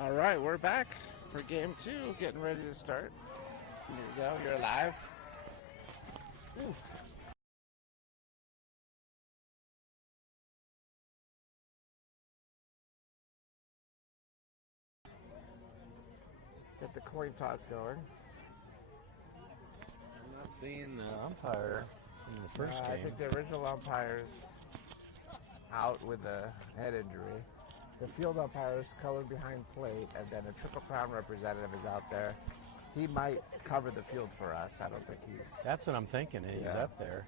All right, we're back for game two, getting ready to start. Here you go, you're live. Ooh. Get the coin toss going. I'm not seeing the umpire from the first game. I think the original umpire's out with a head injury. The field umpire is colored behind plate, and then a Triple Crown representative is out there. He might cover the field for us. I don't think he's... That's what I'm thinking. He's up there.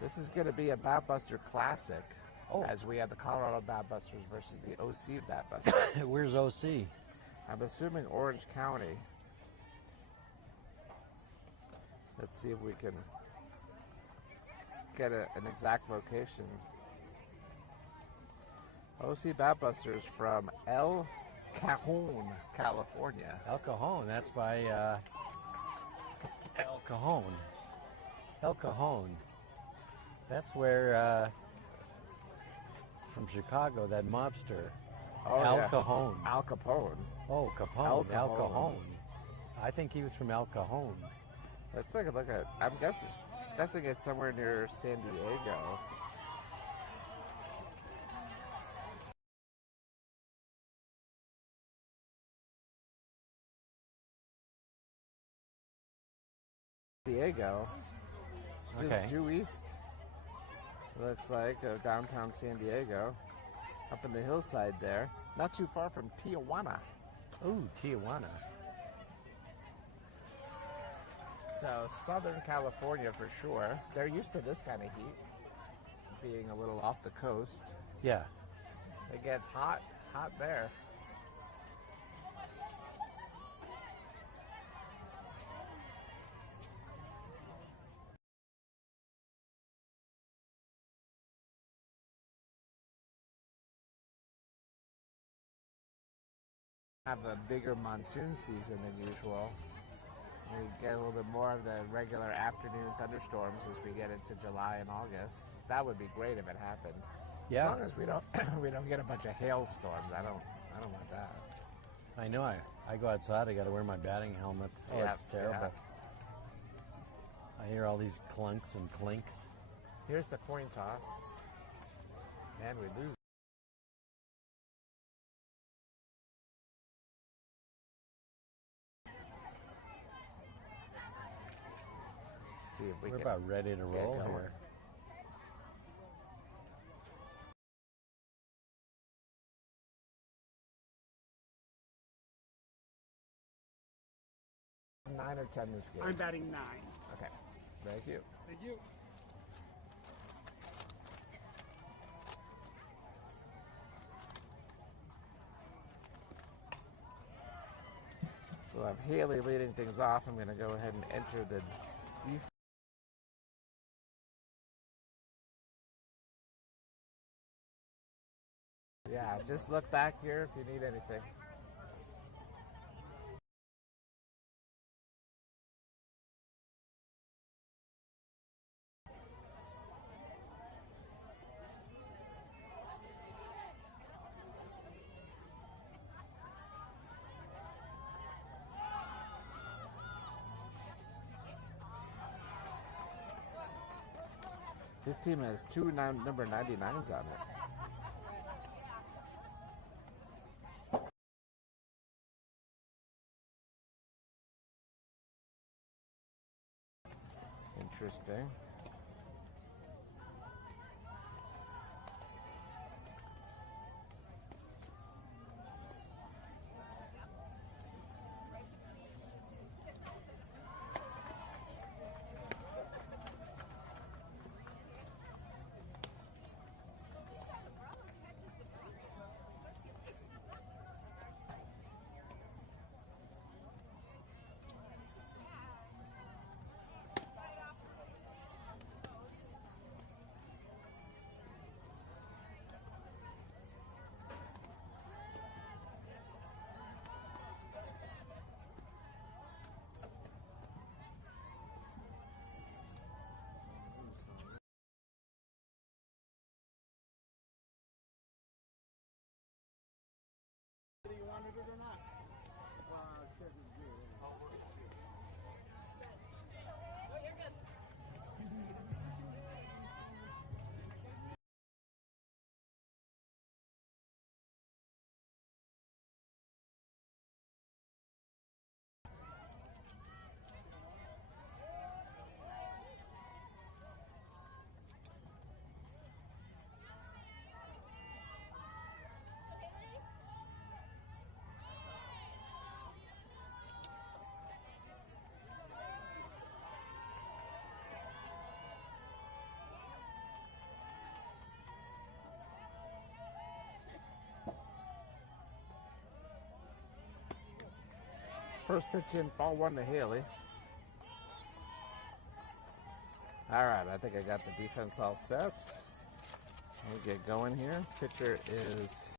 This is going to be a Batbuster Classic, as we have the Colorado Batbusters versus the OC Batbusters. Where's OC? I'm assuming Orange County. Let's see if we can get an exact location. OC Batbusters from El Cajon, California. El Cajon, that's by El Cajon. El Cajon. That's where, from Chicago, that mobster. Al Cajon. Al Capone. Oh, Capone. Al Cajon. I think he was from El Cajon. Let's take a look at it. I'm guessing it's somewhere near San Diego. Just due east, looks like, of downtown San Diego, up in the hillside there, not too far from Tijuana. Ooh, Tijuana. So Southern California for sure. They're used to this kind of heat, being a little off the coast. Yeah. It gets hot there. Have a bigger monsoon season than usual. We get a little bit more of the regular afternoon thunderstorms as we get into July and August. That would be great if it happened. Yeah. As long as we don't get a bunch of hailstorms. I don't want that. I know. I go outside. I got to wear my batting helmet. Oh, it's terrible. Yeah. I hear all these clunks and clinks. Here's the coin toss, and we lose. See if We're about ready to roll here. Nine or 10 this game? I'm batting 9. Okay. Thank you. Thank you. We'll have Haley leading things off. I'm going to go ahead and enter the defense. Yeah, just look back here if you need anything. This team has two number 99s on it. Interesting. Runners pitch in, ball 1 to Haley. All right, I think I got the defense all set. We'll get going here. Pitcher is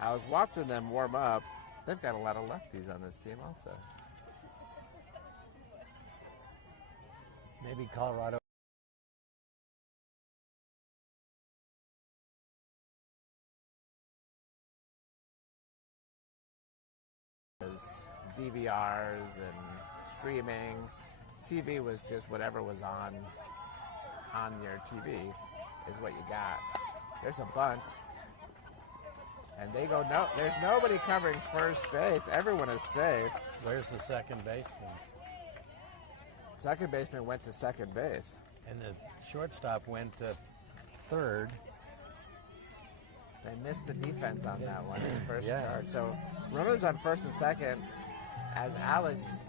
I was watching them warm up. They've got a lot of lefties on this team also. Maybe Colorado. DVRs and streaming. TV was just whatever was on your TV is what you got. There's a bunt. And they go, no, there's nobody covering first base. Everyone is safe. Where's the second baseman? Second baseman went to second base. And the shortstop went to third. They missed the defense on that one, first charge. So runners on first and second as Alex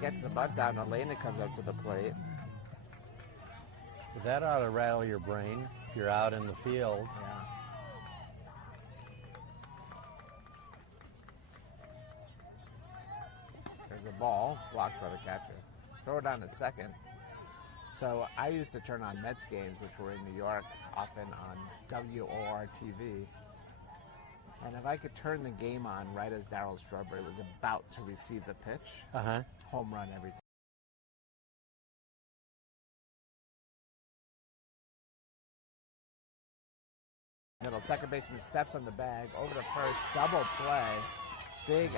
gets the bunt down. Elena comes up to the plate. That ought to rattle your brain if you're out in the field. Yeah. There's a ball blocked by the catcher. Throw it down to second. So I used to turn on Mets games, which were in New York, often on WOR-TV. And if I could turn the game on right as Darryl Strawberry was about to receive the pitch, home run every time. Middle, second baseman steps on the bag, over to first, double play, big.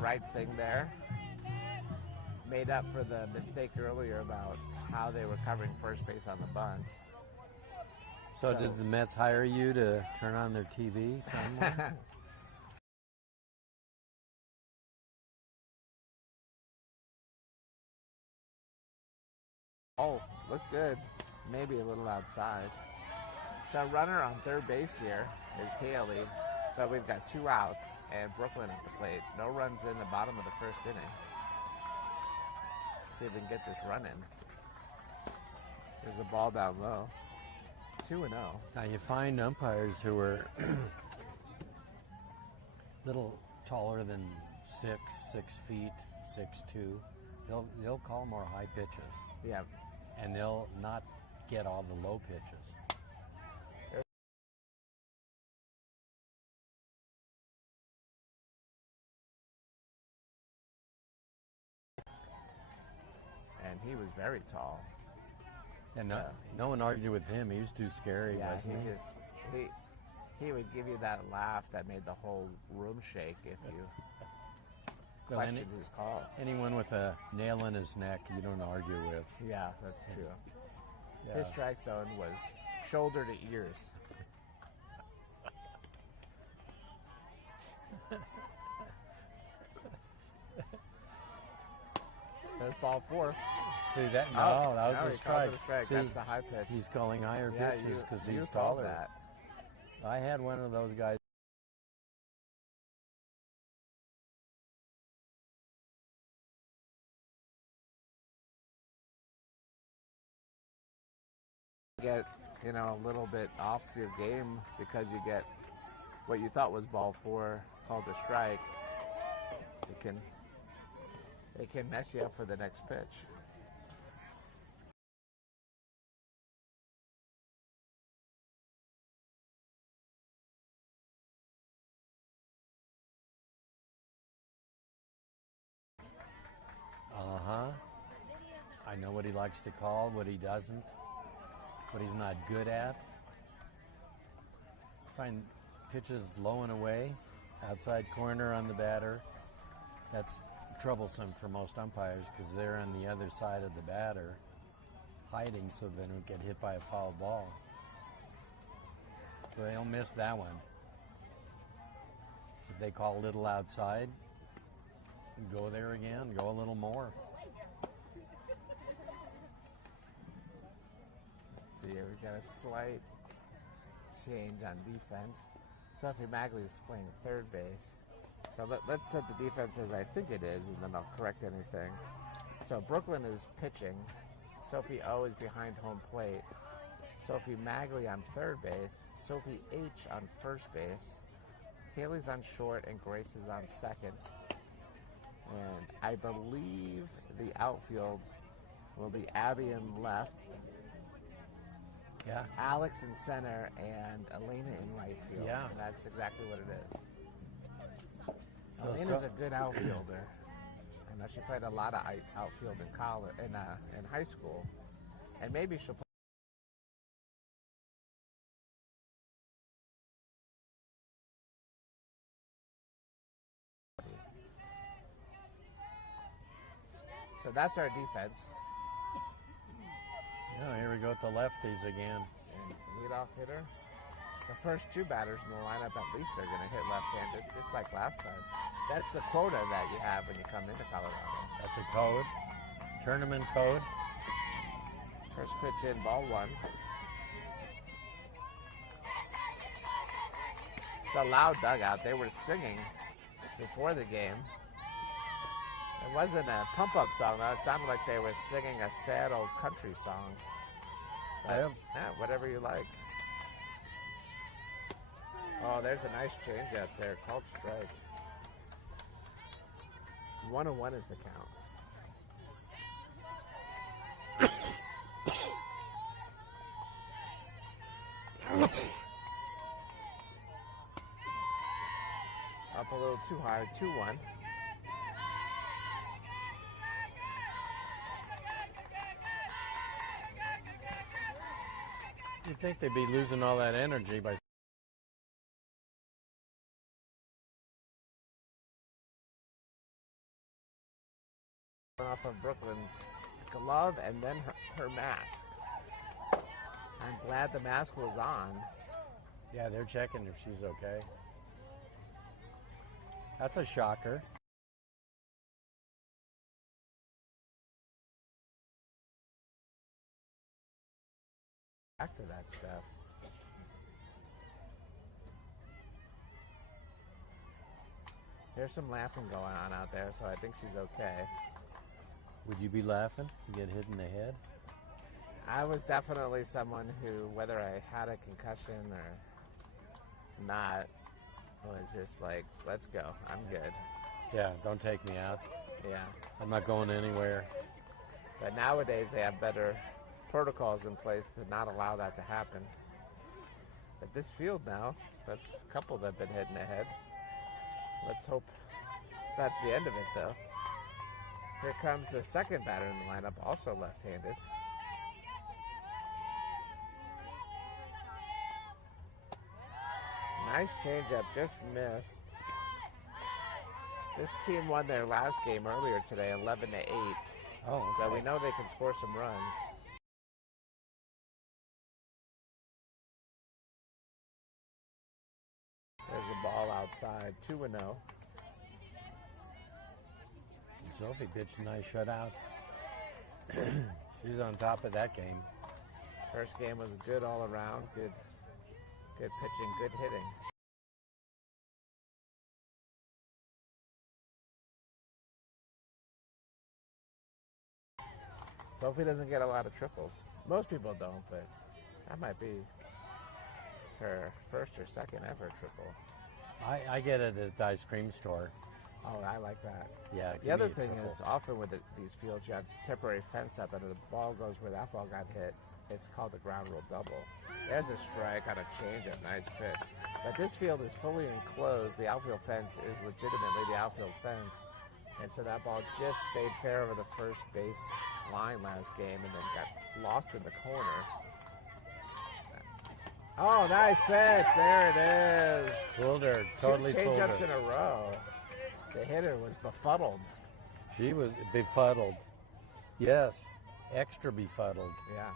Right thing there. Made up for the mistake earlier about how they were covering first base on the bunt. So did the Mets hire you to turn on their TV somewhere? Oh, look good. Maybe a little outside. So runner on third base here is Haley. But we've got 2 outs and Brooklyn at the plate. No runs in the bottom of the first inning. See if we can get this run in. There's a ball down low. 2-0. Now you find umpires who are a little taller than 6 feet, 6'2". They'll call more high pitches. Yeah. And they'll not get all the low pitches. And he was very tall. And no one argued with him. He was too scary, wasn't he? He would give you that laugh that made the whole room shake if you questioned his call. Anyone with a nail in his neck, you don't argue with. Yeah, that's true. Yeah. His strike zone was shoulder to ears. There's ball 4. See that? No, that was a strike. See, that's the high pitch. He's calling higher pitches because he's called taller. That. I had one of those guys. Get a little bit off your game because you get what you thought was ball 4 called a strike. It can mess you up for the next pitch. I know what he likes to call, what he doesn't, what he's not good at. Find pitches low and away, outside corner on the batter. That's troublesome for most umpires because they're on the other side of the batter, hiding so they don't get hit by a foul ball. So they'll miss that one. If they call a little outside, go there again, go a little more. Let's see, we've got a slight change on defense. Sophie Magley is playing third base. So let's set the defense as I think it is, and then I'll correct anything. So Brooklyn is pitching. Sophie O is behind home plate. Sophie Magley on third base. Sophie H on first base. Haley's on short, and Grace is on second. And I believe the outfield will be Abby in left. Yeah. Alex in center, and Elena in right field. Yeah. And that's exactly what it is. So Elena's a good outfielder. I know she played a lot of outfield in college, in high school, and maybe she'll play. So that's our defense. Oh, here we go with the lefties again. And leadoff hitter. The first two batters in the lineup at least are going to hit left-handed, just like last time. That's the quota that you have when you come into Colorado. That's a code. Tournament code. First pitch in, ball one. It's a loud dugout. They were singing before the game. It wasn't a pump-up song, though. It sounded like they were singing a sad old country song. But, yeah, whatever you like. Oh, there's a nice change up there. Called strike. 1-1 is the count. Up a little too high. 2-1. You'd think they'd be losing all that energy by off of Brooklyn's glove and then her mask. I'm glad the mask was on. Yeah, they're checking if she's okay. That's a shocker. Back to that stuff. There's some laughing going on out there, so I think she's okay. Would you be laughing? You get hit in the head? I was definitely someone who, whether I had a concussion or not, was just like, let's go. I'm good. Yeah, don't take me out. Yeah. I'm not going anywhere. But nowadays they have better protocols in place to not allow that to happen. But this field now, that's a couple that have been hit in the head. Let's hope that's the end of it, though. Here comes the second batter in the lineup, also left-handed. Nice changeup, just missed. This team won their last game earlier today, 11-8. Oh, okay. So we know they can score some runs. There's a ball outside, 2-0. Sophie pitched a nice shutout. She's on top of that game. First game was good all around. Good pitching, good hitting. Sophie doesn't get a lot of triples. Most people don't, but that might be her first or second ever triple. I get it at the ice cream store. Oh, I like that. Yeah. The other thing is, often with these fields, you have temporary fence up, and if the ball goes where that ball got hit, it's called the ground rule double. There's a strike on a changeup, nice pitch. But this field is fully enclosed. The outfield fence is legitimately the outfield fence. And so that ball just stayed fair over the first base line last game and then got lost in the corner. Oh, nice pitch. There it is. Fooled her. Totally Two fooled changeups her. in a row. The hitter was befuddled. She was befuddled. Yes, extra befuddled. Yeah.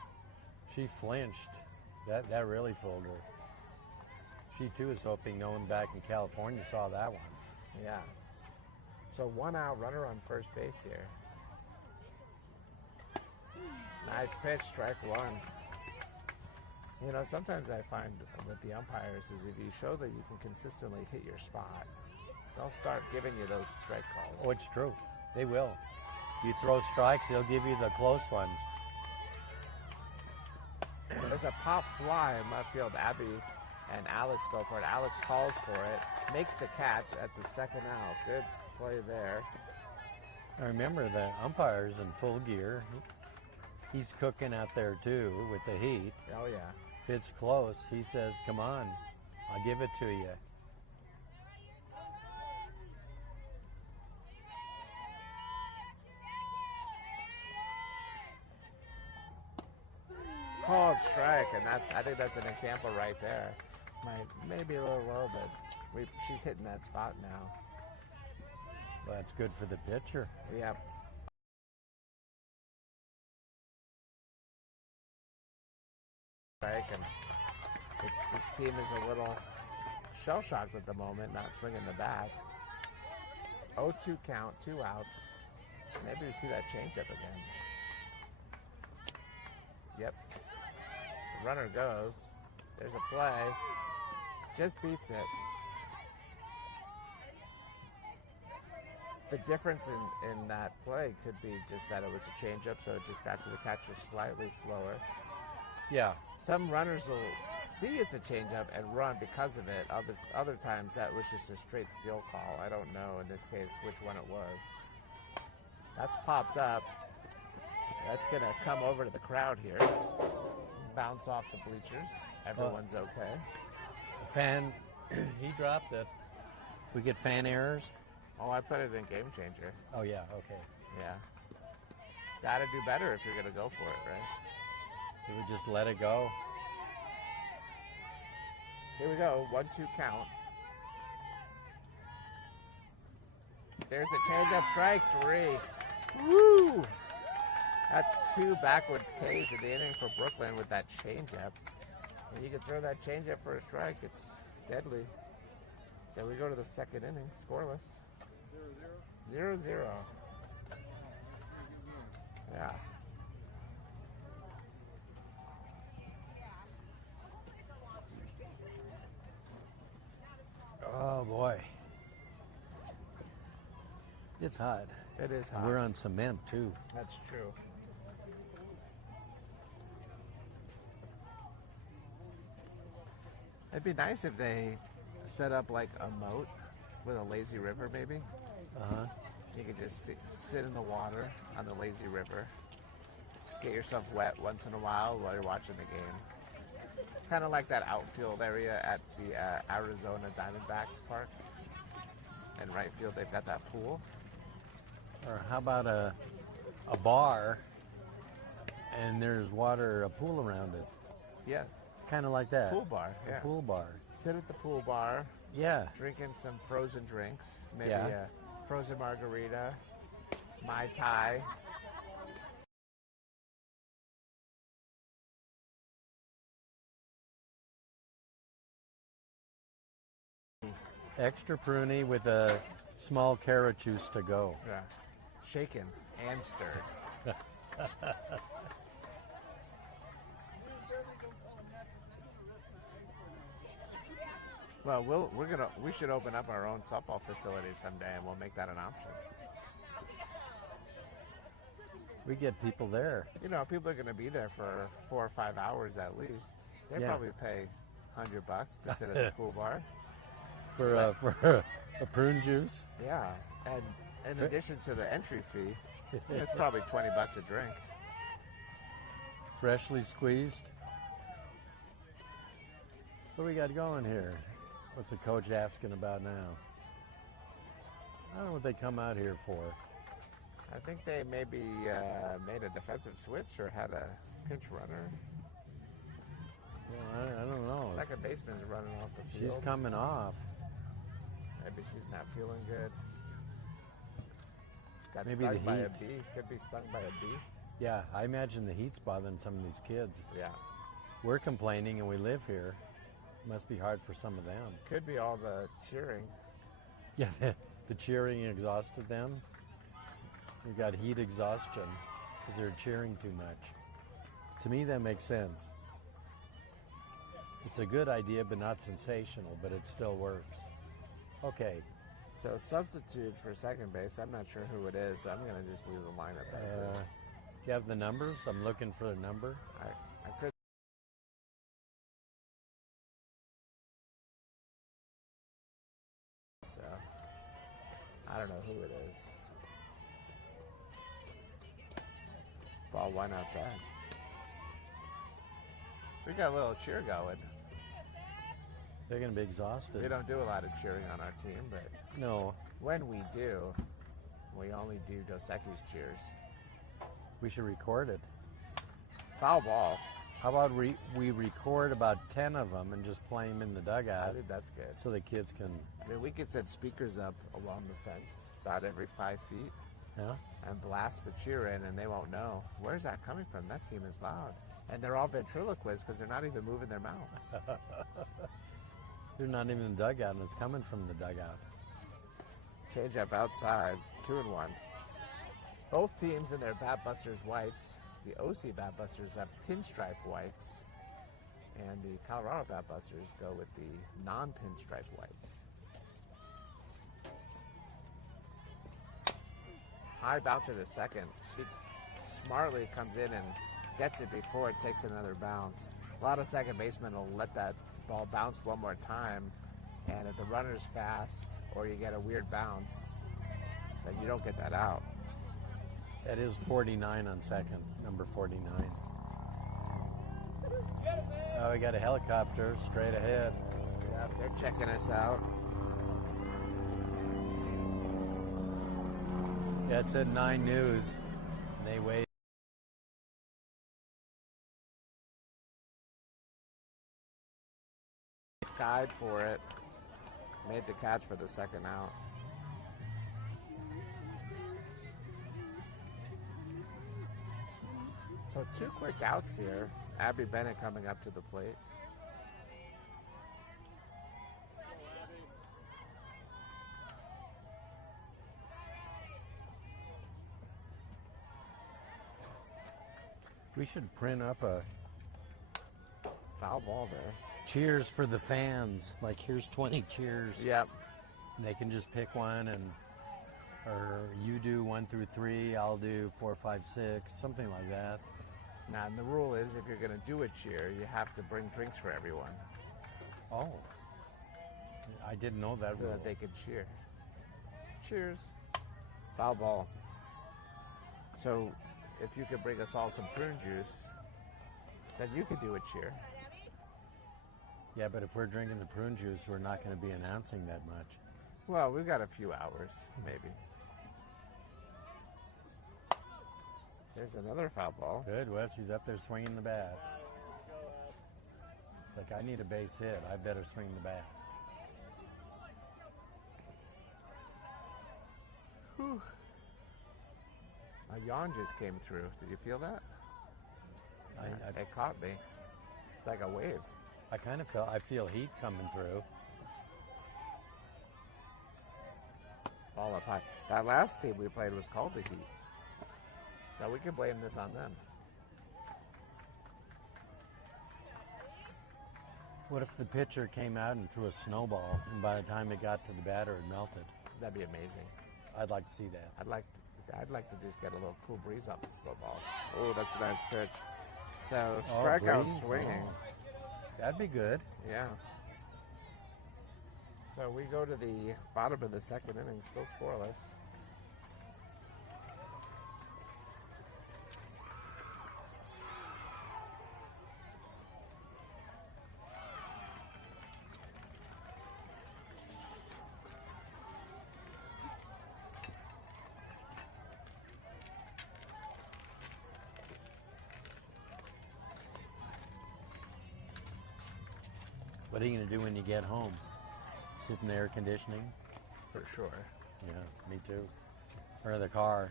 She flinched. That really fooled her. She too is hoping no one back in California saw that one. Yeah. So 1 out, runner on first base here. Nice pitch, strike one. You know, sometimes I find with the umpires is if you show that you can consistently hit your spot, they'll start giving you those strike calls. Oh, it's true. They will. You throw strikes, they'll give you the close ones. There's a pop fly in left field. Abby and Alex go for it. Alex calls for it, makes the catch. That's a second out. Good play there. I remember the umpire's in full gear. He's cooking out there too with the heat. Oh, yeah. If it's close, he says, come on, I'll give it to you. Called strike, and I think that's an example right there. Maybe a little low, but she's hitting that spot now. Well, that's good for the pitcher. Yep. Strike, and this team is a little shell-shocked at the moment, not swinging the bats. 0-2 count, 2 outs. Maybe we see that changeup again. Yep. The runner goes. There's a play. Just beats it. The difference in that play could be just that it was a changeup, so it just got to the catcher slightly slower. Yeah. Some runners will see it's a changeup and run because of it. Other times that was just a straight steal call. I don't know in this case which one it was. That's popped up. That's going to come over to the crowd here. Bounce off the bleachers. Everyone's okay. Fan, he dropped it. We get fan errors. Oh, I put it in Game Changer. Oh, yeah, okay. Yeah. Got to do better if you're going to go for it, right? Do we just let it go? Here we go. 1-2 count. There's the changeup, strike 3. Woo! That's 2 backwards Ks in the inning for Brooklyn with that changeup. When you can throw that changeup for a strike, it's deadly. So we go to the second inning, scoreless. 0-0. Yeah. Oh, boy. It's hot. It is hot. We're on cement, too. That's true. It'd be nice if they set up like a moat with a lazy river, maybe. Uh-huh. You could just sit in the water on the lazy river, get yourself wet once in a while you're watching the game. Kind of like that outfield area at the Arizona Diamondbacks Park. In right field, they've got that pool. Or how about a bar and there's water, a pool around it? Yeah. Kind of like that. Pool bar, yeah. A pool bar. Sit at the pool bar. Yeah. Drinking some frozen drinks. Maybe Yeah. a frozen margarita, Mai Tai. Extra pruny with a small carrot juice to go. Yeah. Shaken and stirred. Well, we should open up our own softball facility someday, and we'll make that an option. We get people there. You know, people are going to be there for 4 or 5 hours at least. They Yeah. probably pay $100 to sit at the pool bar. For a prune juice. Yeah, and in addition to the entry fee, it's probably $20 a drink. Freshly squeezed. What do we got going here? What's the coach asking about now? I don't know what they come out here for. I think they maybe made a defensive switch or had a pinch runner. Well, I don't know. Second baseman's running off the field. She's coming off. Maybe she's not feeling good. Got Maybe stung the by a heat. bee. Could be stung by a bee. Yeah, I imagine the heat's bothering some of these kids. Yeah. We're complaining and we live here. Must be hard for some of them. Could be all the cheering. Yeah, the cheering exhausted them. We've got heat exhaustion because they're cheering too much. To me, that makes sense. It's a good idea, but not sensational, but it still works. Okay. So substitute for second base. I'm not sure who it is, so I'm going to just leave the lineup as is. You have the numbers? I'm looking for the number. I could. So I don't know who it is. Ball went outside. We got a little cheer going. They're going to be exhausted. We don't do a lot of cheering on our team, but no, when we do, we only do Dos Equis cheers. We should record it. Foul ball. How about we record about 10 of them and just play them in the dugout? I think that's good. So the kids can... I mean, we could set speakers up along the fence about every 5 feet. Yeah. And blast the cheer in, and they won't know. Where's that coming from? That team is loud. And they're all ventriloquists because they're not even moving their mouths. They're not even in the dugout, and it's coming from the dugout. Change up outside, 2-1. Both teams in their Batbusters whites. The OC Batbusters have pinstripe whites, and the Colorado Batbusters go with the non-pinstripe whites. High bouncer to second. She smartly comes in and gets it before it takes another bounce. A lot of second basemen will let that ball bounce one more time, and if the runner's fast or you get a weird bounce, then you don't get that out. That is 49 on second, number 49. Oh, we got a helicopter straight ahead. Yeah, they're checking us out. Yeah, it said 9 News, and they wait. Skied for it. Made the catch for the second out. So 2 quick outs here. Abby Bennett coming up to the plate. We should print up a Foul ball there. cheers for the fans. Like, here's 20 cheers. Yep. And they can just pick one, or you do 1 through 3, I'll do 4, 5, 6, something like that. Now, and the rule is if you're going to do a cheer, you have to bring drinks for everyone. Oh, I didn't know that so rule. that they could cheer. Cheers. Foul ball. So if you could bring us all some prune juice, then you could do a cheer. Yeah, but if we're drinking the prune juice, we're not going to be announcing that much. Well, we've got a few hours, maybe. There's another foul ball. Good. Well, she's up there swinging the bat. It's like, I need a base hit. I better swing the bat. Whew. A yawn just came through. Did you feel that? It caught me. It's like a wave. I feel heat coming through. Ball up high. That last team we played was called the Heat. So we can blame this on them. What if the pitcher came out and threw a snowball, and by the time it got to the batter, it melted? That'd be amazing. I'd like to see that. I'd like to just get a little cool breeze off the slow ball. Oh, that's a nice pitch. So strikeout swinging. That'd be good. Yeah. So we go to the bottom of the second inning, still scoreless. What are you going to do when you get home? Sit in the air conditioning? For sure. Yeah, me too. Or the car.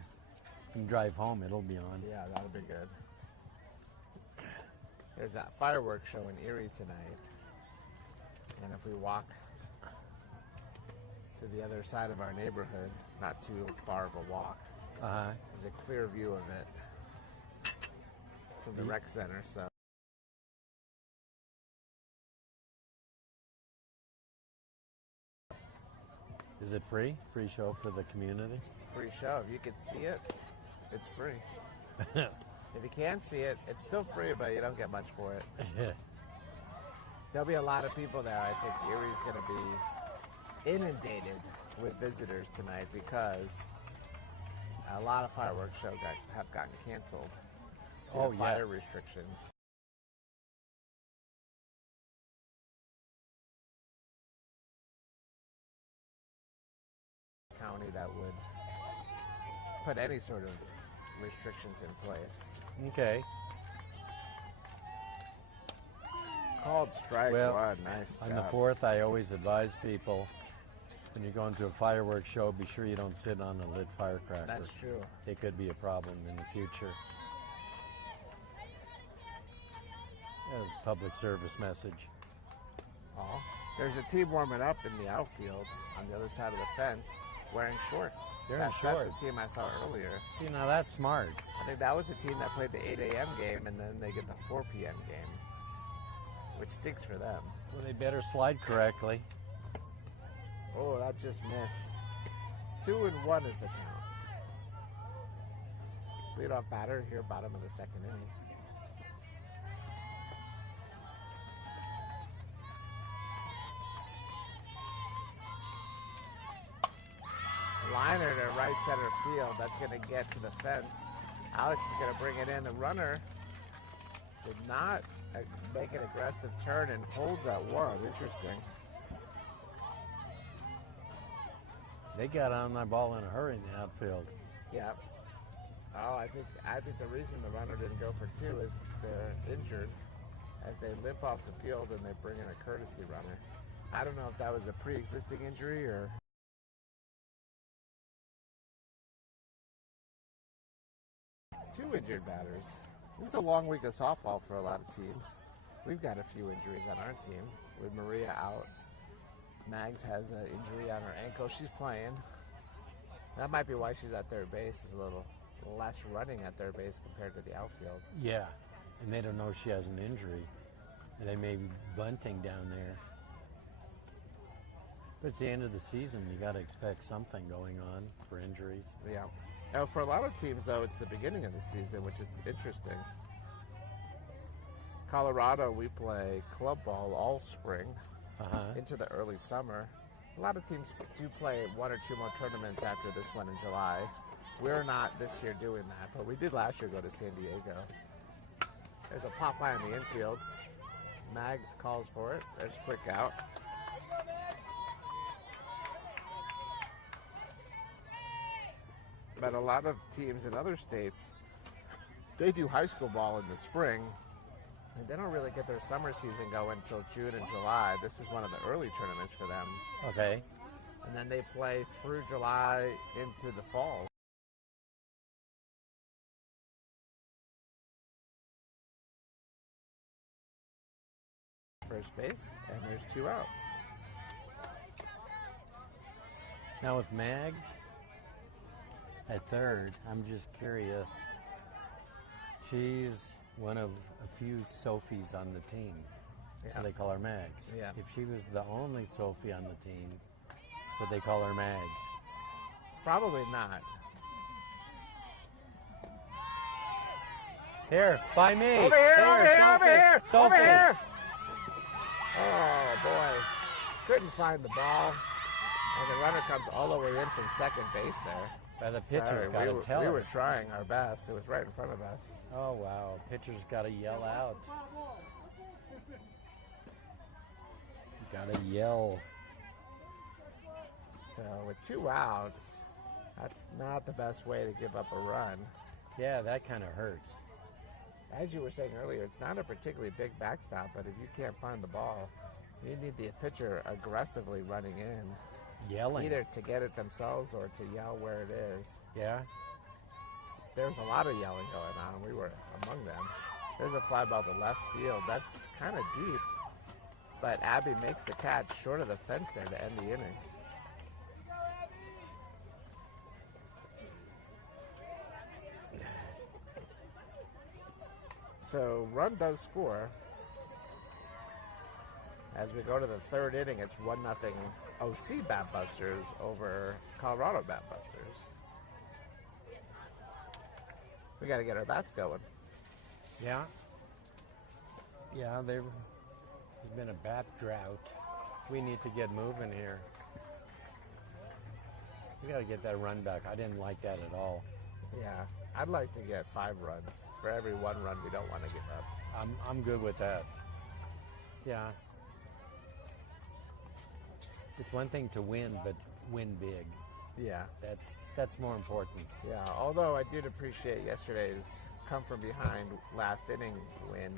You can drive home, it'll be on. Yeah, that'll be good. There's that fireworks show in Erie tonight. And if we walk to the other side of our neighborhood, not too far of a walk, there's a clear view of it from the rec center. So Is it free? Free show for the community? Free show. If you can see it, it's free. If you can't see it, it's still free, but you don't get much for it. There'll be a lot of people there. I think Erie's going to be inundated with visitors tonight because a lot of fireworks shows have gotten canceled due to fire restrictions. County that would put any sort of restrictions in place. Okay. Called strike one. Nice on job. the 4th, I always advise people when you go into a fireworks show, be sure you don't sit on a lit firecracker. That's true. It could be a problem in the future. A public service message. Oh, there's a team warming up in the outfield on the other side of the fence wearing shorts. They're in shorts. That's a team I saw earlier. See, now that's smart. I think that was the team that played the 8 a.m. game, and then they get the 4 p.m. game, which stinks for them. Well, they better slide correctly. Oh, that just missed. 2-1 is the count. Leadoff batter here, bottom of the second inning. Liner to right center field. That's going to get to the fence. Alex is going to bring it in. The runner did not make an aggressive turn and holds at one. Interesting. They got on that ball in a hurry in the outfield. Yeah. Oh, I think the reason the runner didn't go for two is they're injured as they limp off the field and they bring in a courtesy runner. I don't know if that was a pre-existing injury or... Two injured batters. This is a long week of softball for a lot of teams. We've got a few injuries on our team. With Maria out, Mags has an injury on her ankle. She's playing. That might be why she's at third base. Is a little less running at third base compared to the outfield. Yeah, and they don't know she has an injury. They may be bunting down there. But it's the end of the season. You got to expect something going on for injuries. Yeah. Now, for a lot of teams, though, it's the beginning of the season, which is interesting. Colorado, we play club ball all spring into the early summer. A lot of teams do play one or two more tournaments after this one in July. We're not this year doing that, but we did last year go to San Diego. There's a pop fly in the infield. Mags calls for it. There's a quick out. But a lot of teams in other states, they do high school ball in the spring, and they don't really get their summer season going until June and July. This is one of the early tournaments for them. Okay. And then they play through July into the fall. First base, and there's two outs. Now with Mags at third, I'm just curious. She's one of a few Sophies on the team, so they call her Mags. Yeah. If she was the only Sophie on the team, would they call her Mags? Probably not. Here, by me. Over here, over here, Sophie. over here, Sophie. over here. Oh, boy. Couldn't find the ball. And the runner comes all the way in from second base there. By the pitcher's got to tell We her. were trying our best. It was right in front of us. Oh, wow. Pitcher's got to yell out. Got to yell. So with two outs, that's not the best way to give up a run. Yeah, that kind of hurts. As you were saying earlier, it's not a particularly big backstop, but if you can't find the ball, you need the pitcher aggressively running in. Yelling. Either to get it themselves or to yell where it is. Yeah. There's a lot of yelling going on. We were among them. There's a fly ball to left field. That's kind of deep. But Abby makes the catch short of the fence there to end the inning. So run does score. As we go to the third inning, it's 1-0 OC Batbusters over Colorado Batbusters. We got to get our bats going. Yeah. Yeah, there's been a bat drought. We need to get moving here. We got to get that run back. I didn't like that at all. Yeah, I'd like to get 5 runs for every 1 run we don't want to give up. I'm good with that. Yeah. It's one thing to win, but win big. Yeah. That's more important. Yeah, although I did appreciate yesterday's come from behind last inning win.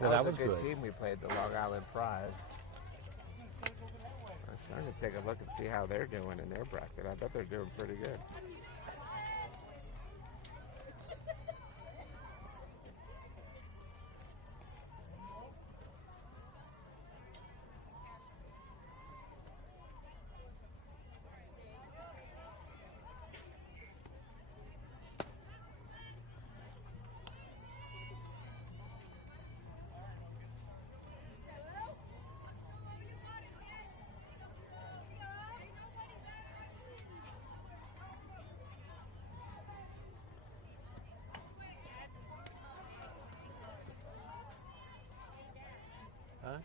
That was a good team we played, the Long Island Pride. I'm going to take a look and see how they're doing in their bracket. I bet they're doing pretty good. Huh?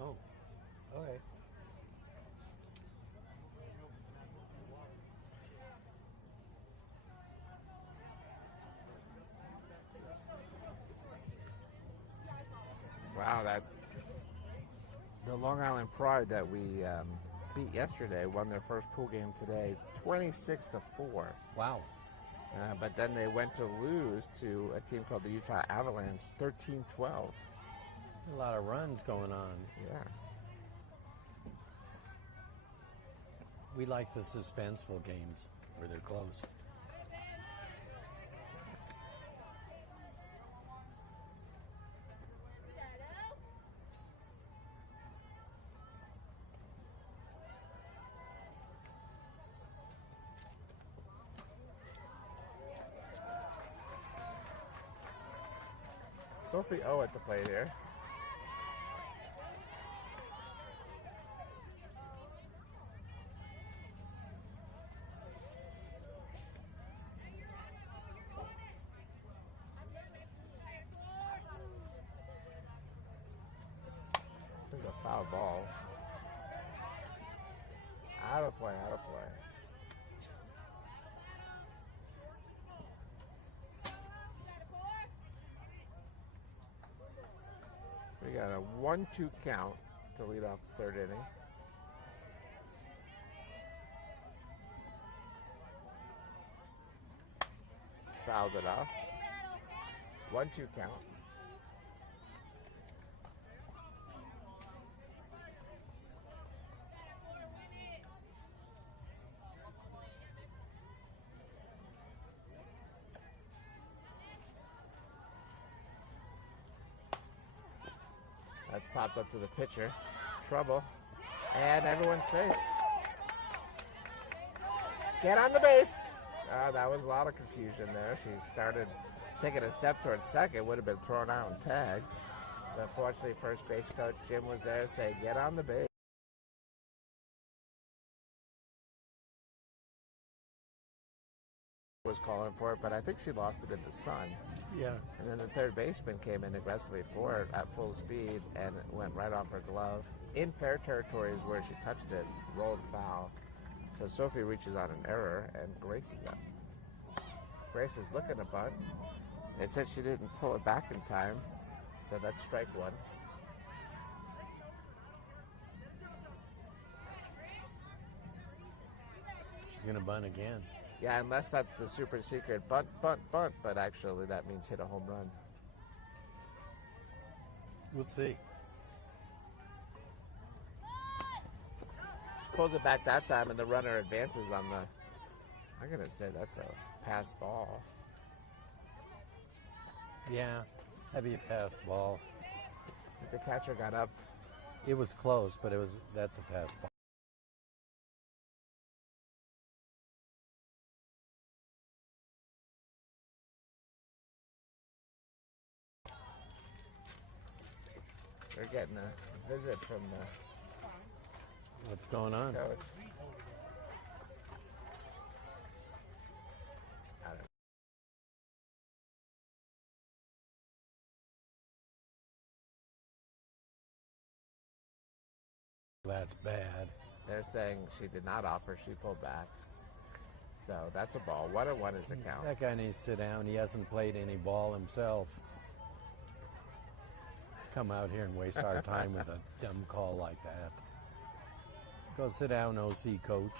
Oh, okay. Wow, the Long Island Pride that we beat yesterday won their first pool game today, 26-4. Wow. But then they went to lose to a team called the Utah Avalanche, 13-12. A lot of runs going on. Yeah. We like the suspenseful games where they're close. Sophie O at the plate here. There's a foul ball. Out of play, out of play. We got a 1-2 count to lead off the third inning. Fouled it off. 1-2 count. That's popped up to the pitcher. Trouble. And everyone's safe. Get on the base. That was a lot of confusion there. She started taking a step towards second. Would have been thrown out and tagged. But fortunately, first base coach Jim was there saying, get on the base. Was calling for it, but I think she lost it in the sun. Yeah. And then the third baseman came in aggressively for it at full speed and it went right off her glove. In fair territories where she touched it, rolled foul. So Sophie reaches on an error and Grace is up. Grace is looking to bunt. They said she didn't pull it back in time, so that's strike one. She's going to bunt again. Yeah, unless that's the super secret bunt, but actually that means hit a home run. We'll see. She pulls it back that time and the runner advances on the, I'm going to say that's a pass ball. Yeah, heavy pass ball. The catcher got up. It was close, but that's a pass ball. They're getting a visit from the What's going on? coach. I don't know. That's bad. They're saying she did not offer, she pulled back. So that's a ball. 1-1 is the count. That guy needs to sit down. He hasn't played any ball himself. Come out here and waste our time with a dumb call like that. Go sit down, OC coach.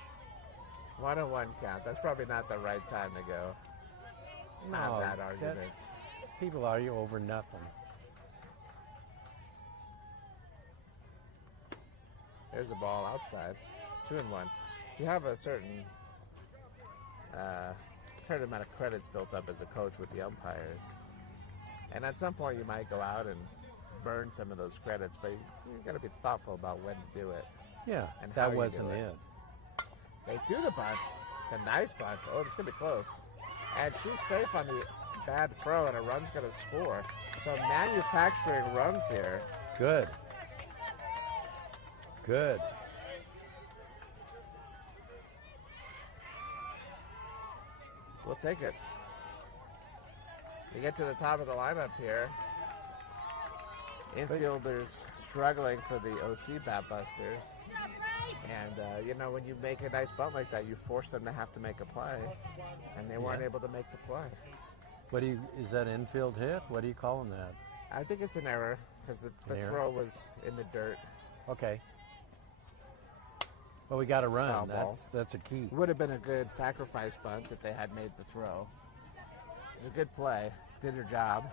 1-1 count. That's probably not the right time to go. Not No, bad arguments. People argue over nothing. There's a ball outside. 2-1. You have a certain amount of credits built up as a coach with the umpires. And at some point you might go out and burn some of those credits, but you got to be thoughtful about when to do it. Yeah, And how that you wasn't do it. They do the bunt. It's a nice bunt. Oh, it's going to be close. And she's safe on the bad throw, and a run's going to score. So manufacturing runs here. Good. Good. We'll take it. You get to the top of the lineup here. Infielders struggling for the OC Batbusters. And, you know, when you make a nice bunt like that, you force them to have to make a play. And they weren't able to make the play. Is that infield hit? What do you call them that? I think it's an error because the throw was in the dirt. Okay. Well, we got to run. Foul ball. That's a key. Would have been a good sacrifice bunt if they had made the throw. It's a good play. Did her job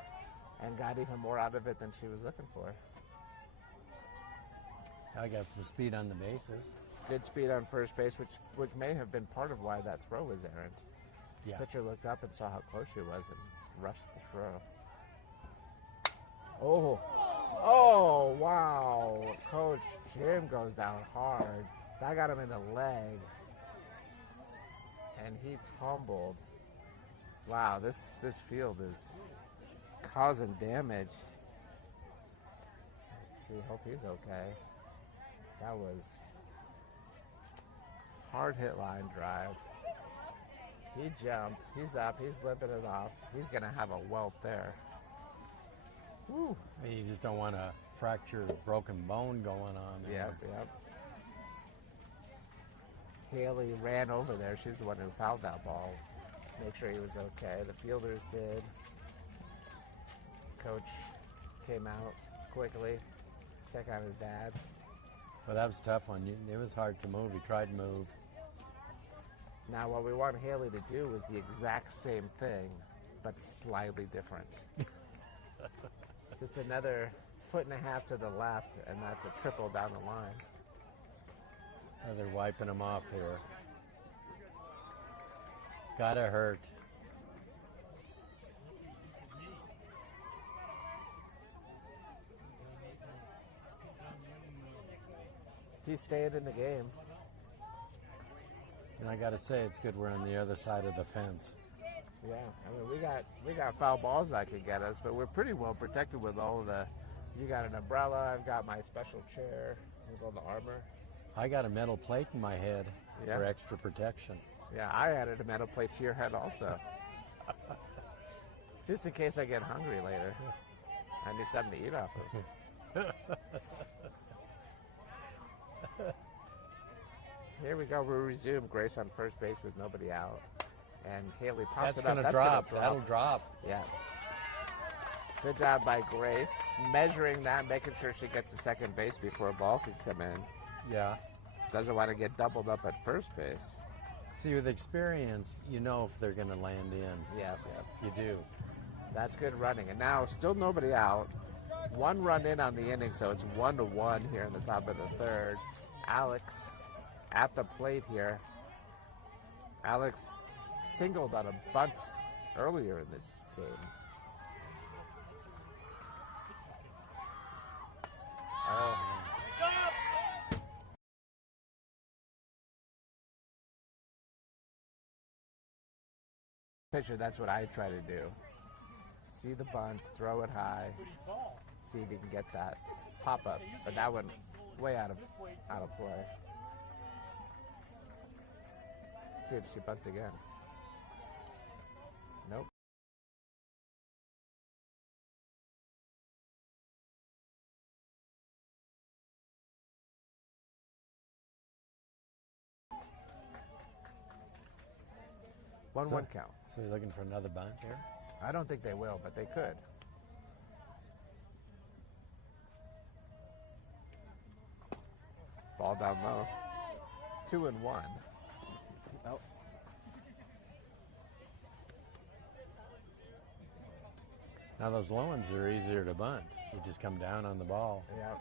and got even more out of it than she was looking for. I got some speed on the bases. Good speed on first base, which may have been part of why that throw was errant. Yeah. Pitcher looked up and saw how close she was and rushed the throw. Oh, wow. Coach Jim goes down hard. That got him in the leg. And he tumbled. Wow, this field is causing damage. Let's see, hope he's okay. That was hard hit line drive. He jumped. He's up. He's limping it off. He's going to have a welt there. Woo. You just don't want a fractured, broken bone going on there. Yep. Haley ran over there. She's the one who fouled that ball. Make sure he was okay. The fielders did. Coach came out quickly. Check on his dad. Well, that was a tough one. It was hard to move. He tried to move. Now, what we want Haley to do is the exact same thing, but slightly different. Just another 1.5 feet to the left, and that's a triple down the line. Oh, they're wiping him off here. Gotta hurt. He's staying in the game. And I gotta say, it's good we're on the other side of the fence. Yeah, I mean, we got foul balls that could get us, but we're pretty well protected with all of the. You got an umbrella. I've got my special chair with all the armor. I got a metal plate in my head for extra protection. Yeah, I added a metal plate to your head also, just in case I get hungry later. I need something to eat off of. Here we go. We'll resume. Grace on first base with nobody out. And Haley pops it up. That's gonna drop. That'll drop. Yeah. Good job by Grace. Measuring that, making sure she gets to second base before a ball can come in. Yeah. Doesn't want to get doubled up at first base. See, with experience, you know if they're gonna land in. Yeah. You do. That's good running. And now still nobody out. One run in on the inning, so it's 1-1 here in the top of the third. Alex at the plate here. Alex singled on a bunt earlier in the game. Pitcher, that's what I try to do. see the bunt, throw it high, see if you can get that pop up. But that one way out of play. See if she bunts again. Nope. One count. So you're looking for another bunt here? I don't think they will, but they could. Ball down low. 2-1. Nope. Now those low ones are easier to bunt. You just come down on the ball. Yep.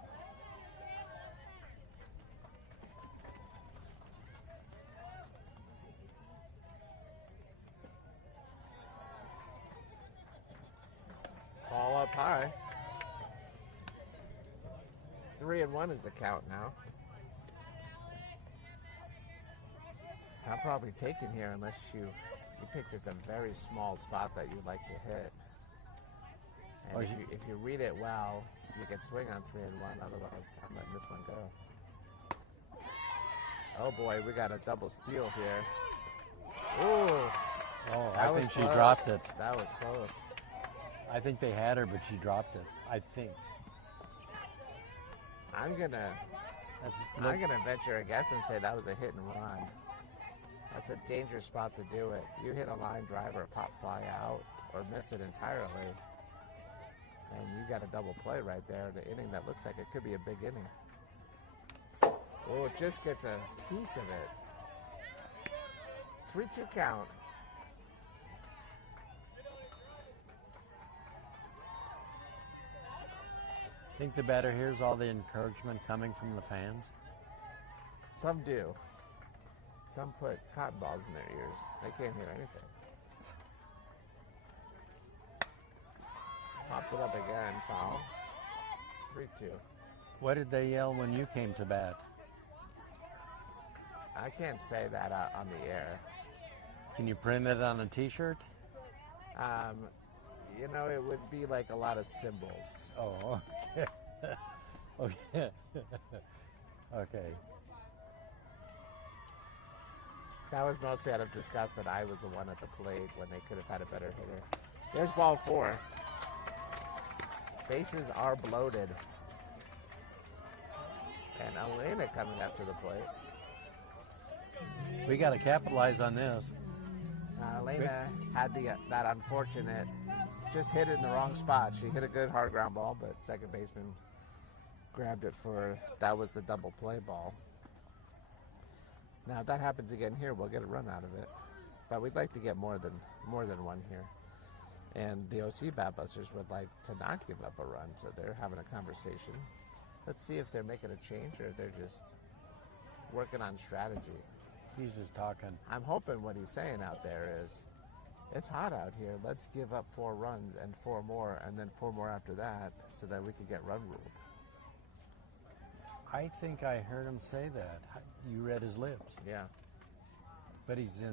Ball up high. 3-1 is the count now. I'm probably taking here unless you pick just a very small spot that you'd like to hit. And if you read it well, you can swing on 3-1. Otherwise, I'm letting this one go. Oh boy, we got a double steal here. Ooh. Oh, I think she dropped it. That was close. I think they had her, but she dropped it. I think. I'm gonna venture a guess and say that was a hit and run. That's a dangerous spot to do it. You hit a line drive or a pop fly out or miss it entirely, and you got a double play right there. The inning that looks like it could be a big inning. Oh, it just gets a piece of it. 3-2 count. Think the batter hears all the encouragement coming from the fans? Some do. Some put cotton balls in their ears. They can't hear anything. Popped it up again, foul. 3-2. What did they yell when you came to bat? I can't say that on the air. Can you print it on a T-shirt? You know, it would be like a lot of symbols. Oh, okay. Okay. Okay. That was mostly out of disgust that I was the one at the plate when they could have had a better hitter. There's ball 4. Bases are bloated. And Elena coming up to the plate. We got to capitalize on this. Elena had that unfortunate, just hit it in the wrong spot. She hit a good hard ground ball, but second baseman grabbed it that was the double play ball. Now, if that happens again here, we'll get a run out of it. But we'd like to get more than one here. And the OC Batbusters would like to not give up a run, so they're having a conversation. Let's see if they're making a change or if they're just working on strategy. He's just talking. I'm hoping what he's saying out there is, it's hot out here. Let's give up 4 runs and 4 more, and then 4 more after that, so that we could get run ruled. I think I heard him say that. You read his lips. Yeah. But he's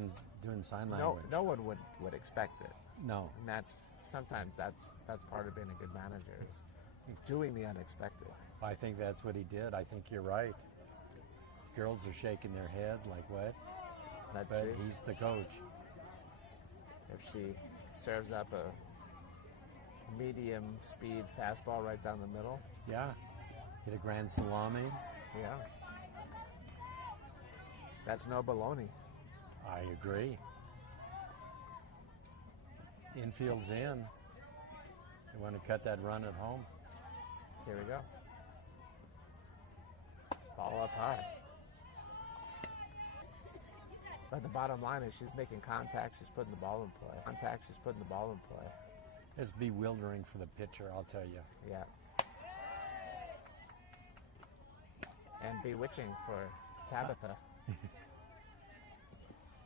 doing sign language. No one would expect it. No. And sometimes that's part of being a good manager, is doing the unexpected. I think that's what he did. I think you're right. Girls are shaking their head like, what? Let's but see. He's the coach. If she serves up a medium speed fastball right down the middle. Yeah. Hit a grand salami. Yeah. That's no baloney. I agree. Infield's in. You want to cut that run at home. Here we go. Ball up high. But the bottom line is she's making contact, she's putting the ball in play. Contact, she's putting the ball in play. It's bewildering for the pitcher, I'll tell you. Yeah. And bewitching for Tabitha.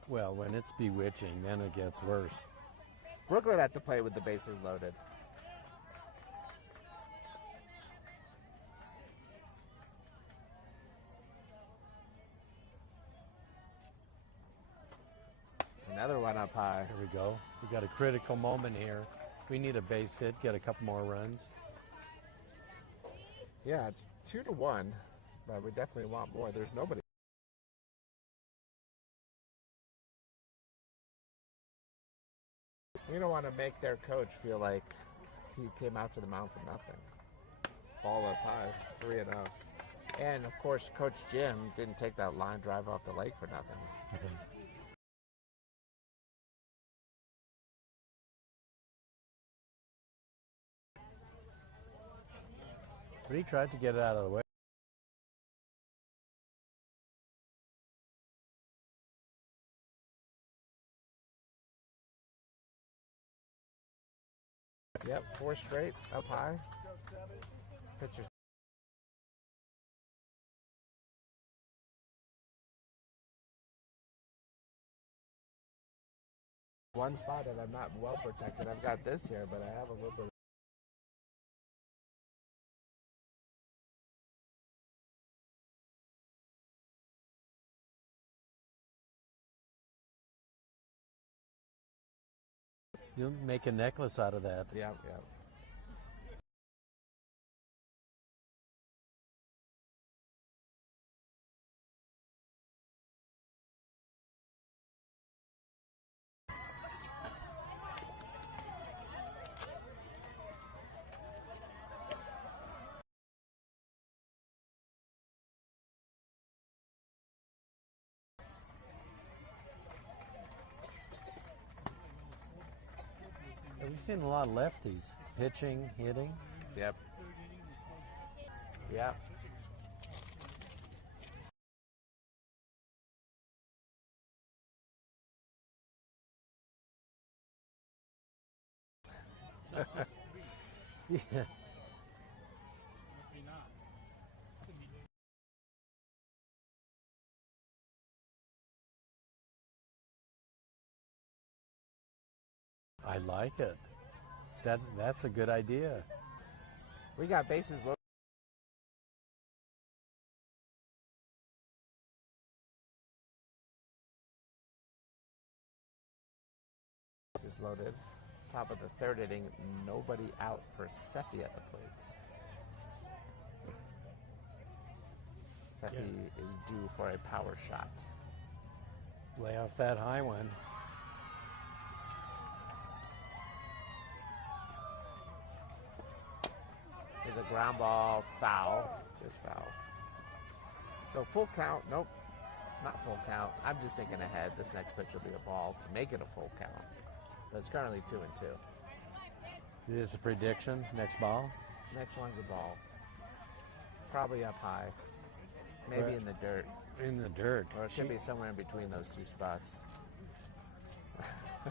Well, when it's bewitching, then it gets worse. Brooklyn had to play with the bases loaded. Another one up high. Here we go. We got a critical moment here. We need a base hit, get a couple more runs. Yeah, it's 2-1, but we definitely want more. There's nobody. You don't want to make their coach feel like he came out to the mound for nothing. Ball up high, 3-0. And of course, Coach Jim didn't take that line drive off the lake for nothing. But he tried to get it out of the way. Yep, 4 straight, up high. Pitcher's one spot that I'm not well protected. I've got this here, but I have a little bit. You'll make a necklace out of that. Yeah, yeah. We've seen a lot of lefties pitching, hitting. Yep. Yep. Yeah. I like it. That's a good idea. We got bases loaded. Bases loaded. Top of the third inning. Nobody out for Seffi at the plates. Seffi is due for a power shot. Lay off that high one. Is a ground ball, foul, just foul. So full count, nope, not full count. I'm just thinking ahead. This next pitch will be a ball to make it a full count. But it's currently 2-2. It is a prediction. Next ball. Next one's a ball. Probably up high. Maybe in the dirt. In the dirt. Or it could be somewhere in between those two spots.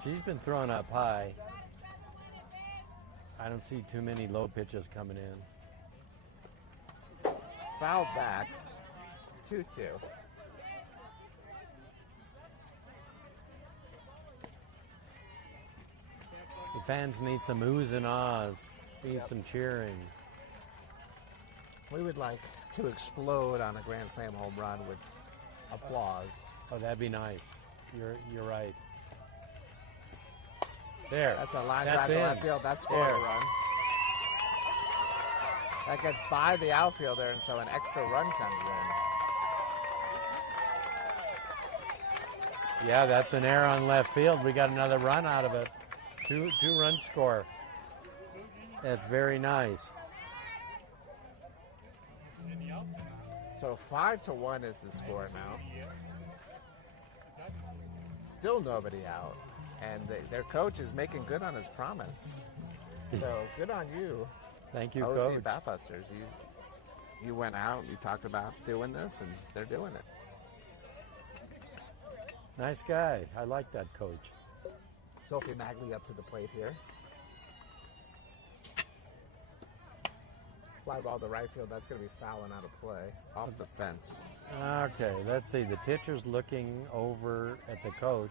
She's been throwing up high. I don't see too many low pitches coming in. Fouled back. 2-2. The fans need some oohs and ahs. Need some cheering. We would like to explode on a Grand Slam home run with applause. Oh, that'd be nice. You're right. There. That's a line That's drive to in. left field. That's scored a run. That gets by the outfielder, and so an extra run comes in. Yeah, that's an error on left field. We got another run out of it. Two-run score. That's very nice. So 5-1 is the score now. Still nobody out. And their coach is making good on his promise. So good on you. Thank you, OC Coach. Batbusters. You went out, you talked about doing this, and they're doing it. Nice guy. I like that coach. Sophie Magley up to the plate here. Fly ball to right field. That's going to be fouling out of play. Off the fence. Okay, let's see. The pitcher's looking over at the coach.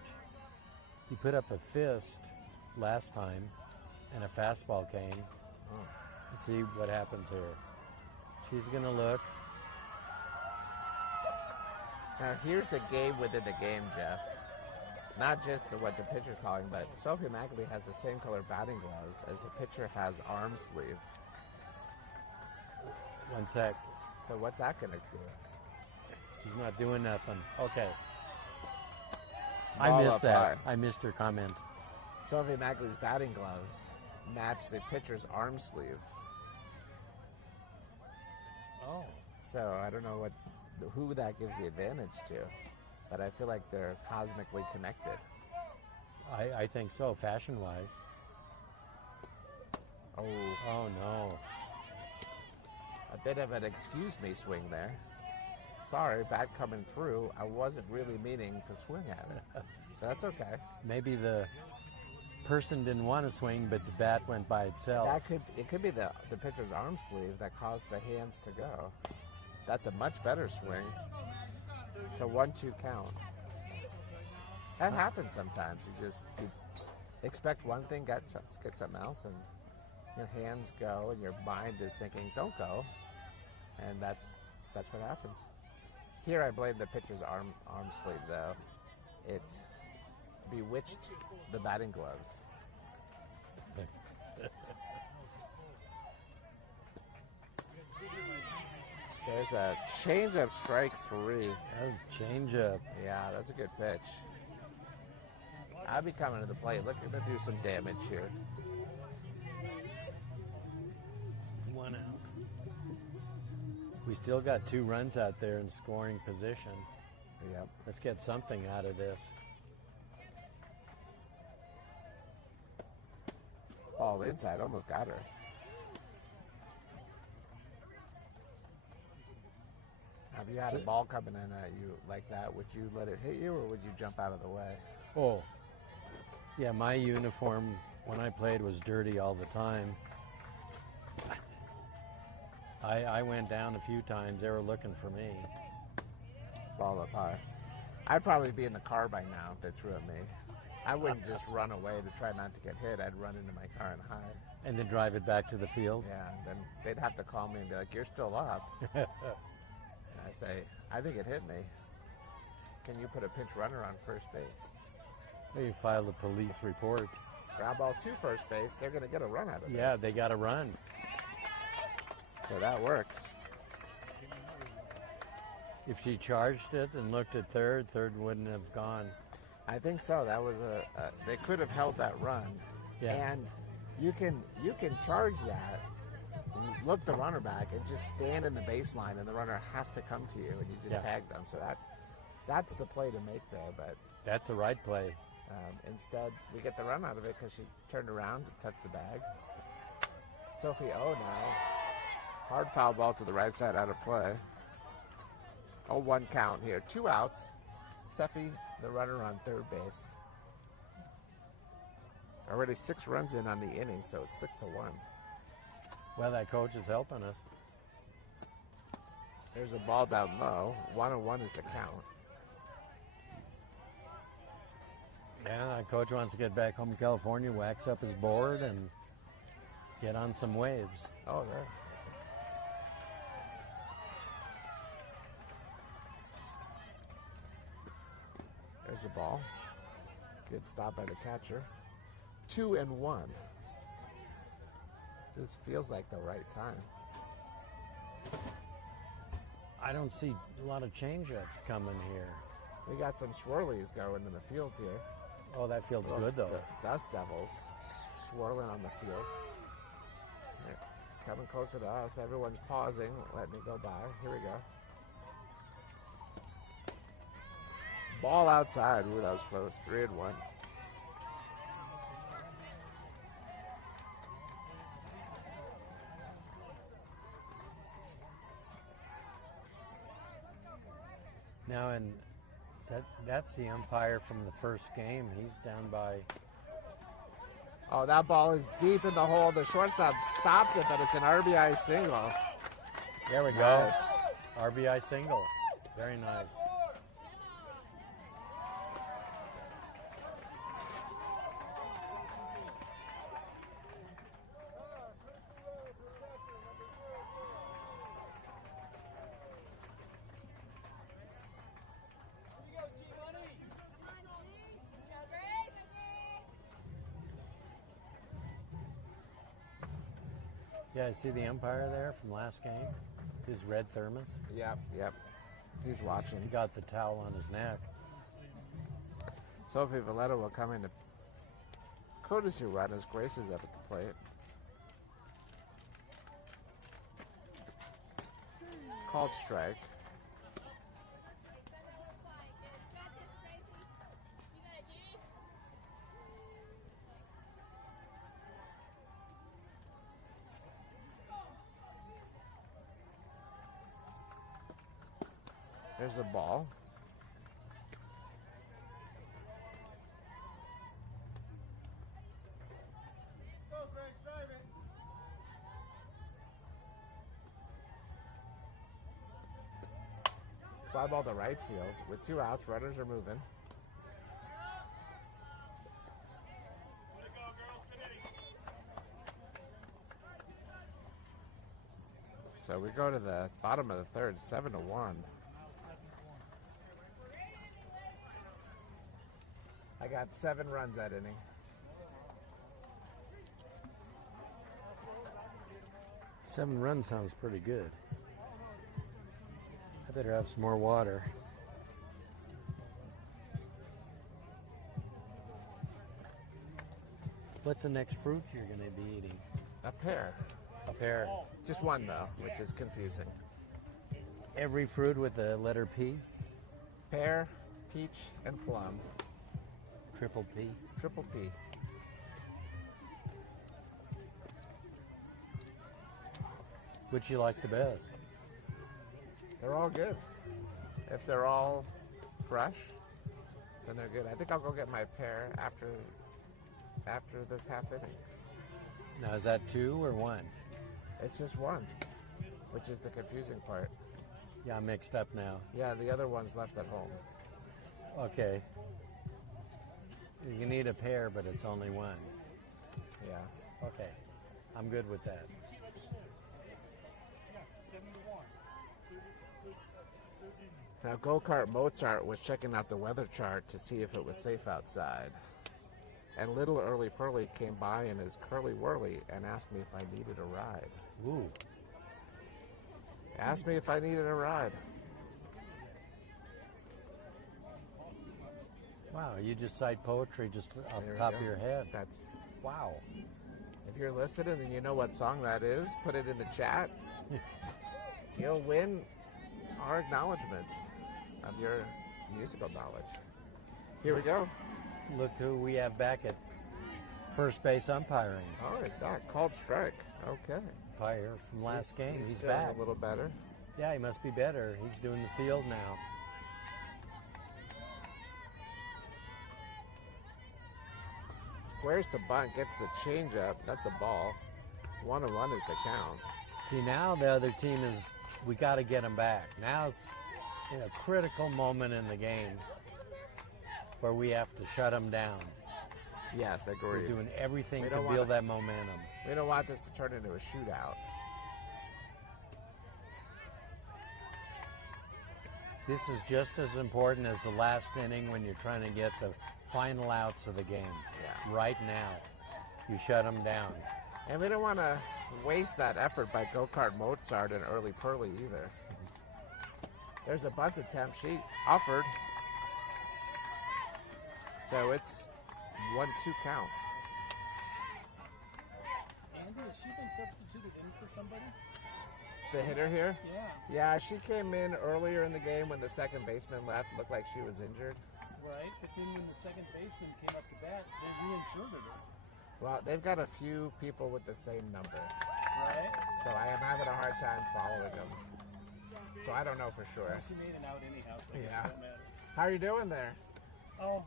He put up a fist last time, and a fastball came. Oh. Let's see what happens here. She's going to look. Now, here's the game within the game, Jeff. not just what the pitcher's calling, but Sophie McAfee has the same color batting gloves as the pitcher has arm sleeve. One sec. So what's that going to do? He's not doing nothing. Okay. Ball I missed up that. high. I missed your comment. Sophie McAfee's batting gloves match the pitcher's arm sleeve. Oh. So I don't know who that gives the advantage to, but I feel like they're cosmically connected. I think so, fashion-wise. Oh, no. a bit of an excuse me swing there. Sorry, bat coming through. I wasn't really meaning to swing at it. So that's okay. Maybe the person didn't want to swing, but the bat went by itself. It could be the pitcher's arm sleeve that caused the hands to go. That's a much better swing. It's a 1-2 count. That happens sometimes. You expect one thing, get something else, and your hands go, and your mind is thinking, "Don't go," and that's what happens. Here, I blame the pitcher's arm sleeve, though. It bewitched the batting gloves. There's a change-up, strike 3. Oh, change up. Yeah, that's a good pitch. I'll be coming to the plate, looking to do some damage here. 1 out. We still got 2 runs out there in scoring position. Yep. Let's get something out of this. Ball inside, almost got her. Have you had a ball coming in at you like that? Would you let it hit you, or would you jump out of the way? Oh, yeah, my uniform when I played was dirty all the time. I went down a few times. They were looking for me. Ball up high. I'd probably be in the car by now if they threw at me. I wouldn't just run away to try not to get hit. I'd run into my car and hide. And then drive it back to the field? Yeah, and then they'd have to call me and be like, "You're still up." I say, "I think it hit me. Can you put a pinch runner on first base?" Well, you file the police report. Ground ball to first base, they're going to get a run out of Yeah, this. they got to run. So that works. If she charged it and looked at third wouldn't have gone. I think so. That was they could have held that run. Yeah. And you can charge that, look the runner back, and just stand in the baseline, and the runner has to come to you, and you just tag them. So that's the play to make there. But that's the right play. instead, we get the run out of it because she turned around to touch the bag. Sophie O now. Hard foul ball to the right side, out of play. 0-1 count here. 2 outs. Seffi, the runner on third base. Already 6 runs in on the inning, so it's 6-1. Well, that coach is helping us. There's a ball down low. 1-1 is the count. Yeah, that coach wants to get back home to California, wax up his board, and get on some waves. Oh, there. There's the ball. Good stop by the catcher. 2-1. This feels like the right time. I don't see a lot of change-ups coming here. We got some swirlies going in the field here. Oh, that field's good, though. The Dust Devils swirling on the field. They're coming closer to us. Everyone's pausing. Let me go by. Here we go. Ball outside. Ooh, that was close. 3-1. Now, and that's the umpire from the first game. He's down by. Oh, that ball is deep in the hole. The shortstop stops it, but it's an RBI single. There we go. Nice. RBI single. Very nice. Yeah, I see the umpire there from last game. His red thermos. Yep. He's watching. He got the towel on his neck. Sophie Valletta will come in to courtesy run as Grace is up at the plate. Called strike. There's the ball. Fly ball to right field. With 2 outs, runners are moving. So we go to the bottom of the third, 7-1. I got 7 runs that inning. Seven runs sounds pretty good. I better have some more water. What's the next fruit you're going to be eating? A pear. A pear. Just one, though, which is confusing. Every fruit with the letter P? Pear, peach, and plum. Triple P? Triple P. Which you like the best? They're all good. If they're all fresh, then they're good. I think I'll go get my pear after this half inning. Now, is that 2 or 1? It's just 1, which is the confusing part. Yeah, I'm mixed up now. Yeah, the other one's left at home. Okay. You need a pear, but it's only 1. Yeah. Okay. I'm good with that. Now, Go-Kart Mozart was checking out the weather chart to see if it was safe outside. And little Early Pearly came by in his curly whirly and asked me if I needed a ride. Ooh. Asked me if I needed a ride. Wow, you just cite poetry just off There the we top go. of your head. That's, Wow. if you're listening and you know what song that is, put it in the chat. You'll win our acknowledgments of your musical knowledge. Here we go. Look who we have back at first base umpiring. Oh, he's back. Called strike. Okay. Umpire from last game. He's feeling back. a little better. Yeah, he must be better. He's doing the field now. Squares to bunt, gets the changeup. That's a ball. 1-1 is the count. See, now the other team is, we got to get him back. Now it's in a critical moment in the game where we have to shut him down. Yes, We're agreed. doing everything We to don't build wanna- that momentum. We don't want this to turn into a shootout. This is just as important as the last inning when you're trying to get the final outs of the game. Yeah. Right now, you shut them down. And we don't want to waste that effort by Go-Kart Mozart and Early Pearly either. There's a bunt attempt. She offered. So it's 1-2 count. Andy, has she been substituted in for somebody? The hitter here? Yeah. Yeah, she came in earlier in the game when the second baseman left. Looked like she was injured. Right, but then when the second baseman came up to bat, they reinserted her. Well, they've got a few people with the same number. Right? So I am having a hard time following them. So I don't know for sure. She made an out anyhow, so Yeah. it doesn't matter. How are you doing there? Oh,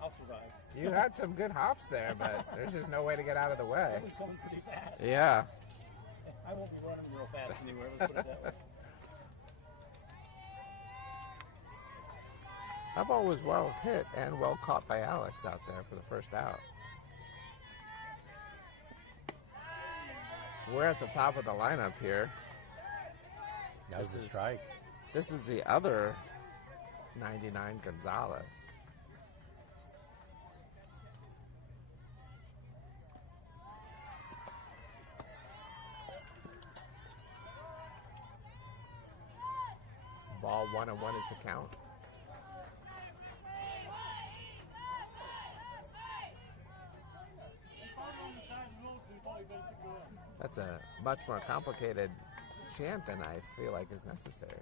I'll survive. You had some good hops there, but there's just no way to get out of the way. That was going pretty fast. Yeah. I won't be running real fast anywhere, let's put it that way. That ball was well hit and well caught by Alex out there for the first out. We're at the top of the lineup here. That's a This is- strike. This is the other 99 Gonzalez. ball, 1-1 is the count. That's a much more complicated chant than I feel like is necessary.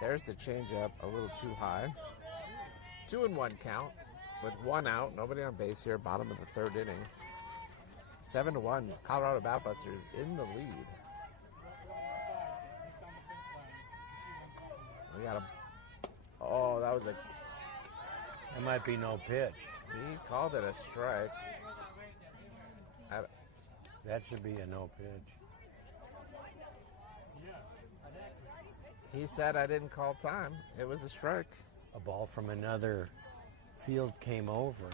There's the changeup, a little too high. 2-1 count with 1 out, nobody on base here, bottom of the 3rd inning. 7-1, Colorado Batbusters in the lead. We got a, oh, that was a, That might be no pitch. he called it a strike. That should be a no pitch. He said I didn't call time. It was a strike. A ball from another field came over.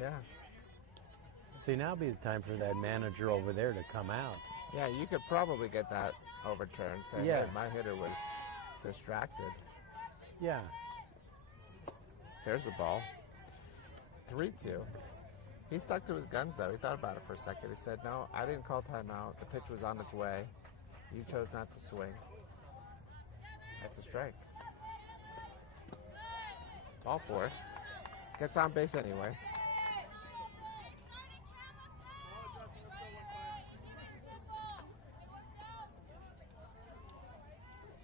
Yeah. See, now would be the time for that manager over there to come out. Yeah, you could probably get that overturned. Say, Yeah. hey, my hitter was distracted. Yeah. There's the ball. 3-2. He stuck to his guns, though. He thought about it for a second. He said, no, I didn't call timeout. The pitch was on its way. You chose not to swing. That's a strike. Ball 4. Gets on base anyway.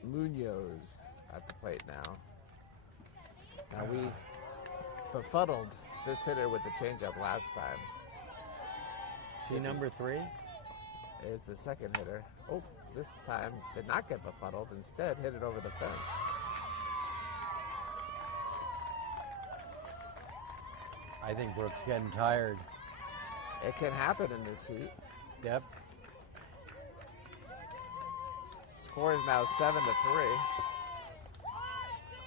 Munoz at the plate now. Now we befuddled this hitter with the changeup last time. See number 3? Is the second hitter. Oh, this time did not get befuddled. Instead, hit it over the fence. I think Brooks getting tired. It can happen in this heat. Yep. Score is now 7-3.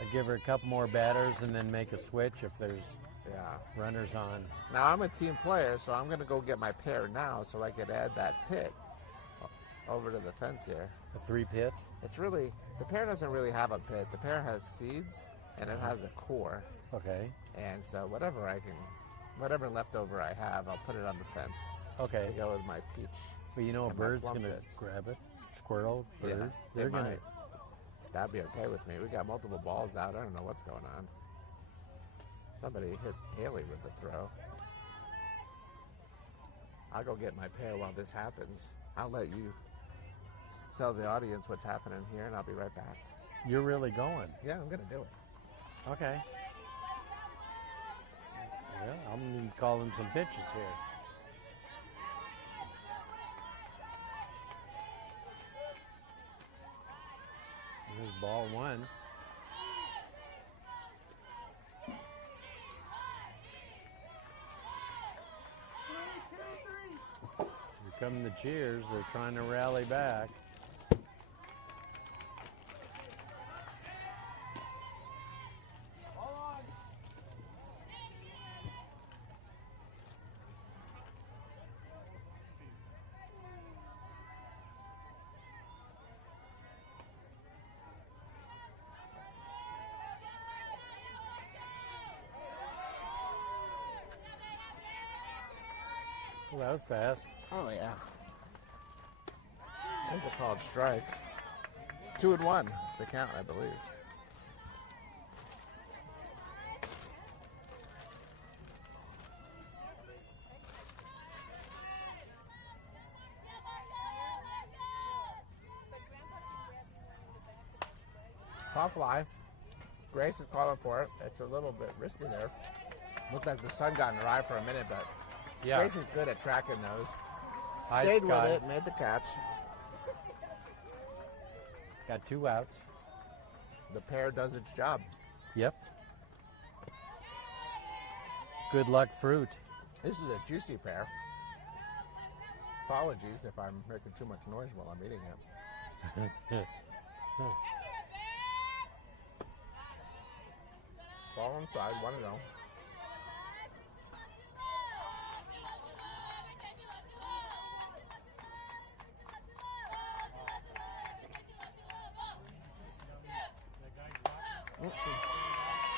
I'd give her a couple more batters and then make a switch if there's Yeah. runners on. Now I'm a team player, so I'm going to go get my pair now so I could add that pit over to the fence here. A 3-pit. It's really, the pear doesn't really have a pit. The pear has seeds and it has a core. Okay. And so whatever leftover I have, I'll put it on the fence Okay. to go with my peach. But you know a and my bird's plum going to pits. grab it. Squirrel, bird. Yeah, They're it going to. might. That'd be okay with me. We got multiple balls out. I don't know what's going on. Somebody hit Haley with the throw. I'll go get my pair while this happens. I'll let you tell the audience what's happening here, and I'll be right back. You're really going. Yeah, I'm going to do it. Okay. Yeah, I'm going to be calling some pitches here. Here's ball 1. Here come the cheers. They're trying to rally back. Well, that was fast. Oh, yeah. There's a called strike. 2-1 is the count, I believe. Call fly. Grace is calling for it. It's a little bit risky there. Looked like the sun got in her eye for a minute, but Yeah. Grace is good at tracking those. High Stayed sky. with it, made the catch. Got 2 outs. The pair does its job. Yep. Good luck fruit. This is a juicy pear. Apologies if I'm making too much noise while I'm eating it. Ball inside, 1-0.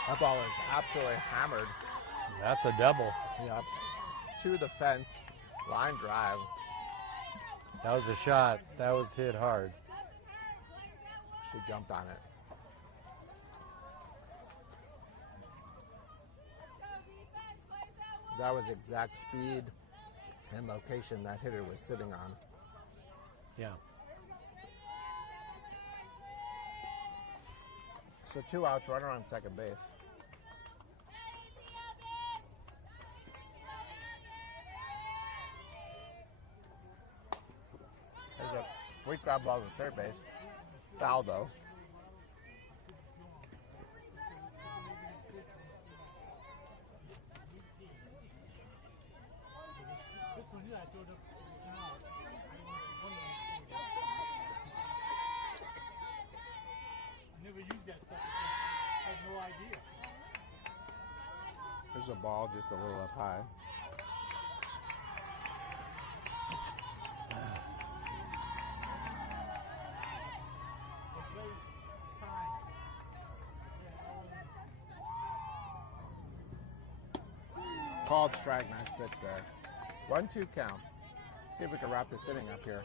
That ball is absolutely hammered. That's a double. Yep. To the fence, line drive. That was a shot. That was hit hard. She jumped on it. That was the exact speed and location that hitter was sitting on. Yeah. So 2 outs, runner on second base. There's a weak ground ball to third base. Foul though. There's a ball just a little up high. Called strike, nice pitch there. 1-2 count. See if we can wrap this inning up here.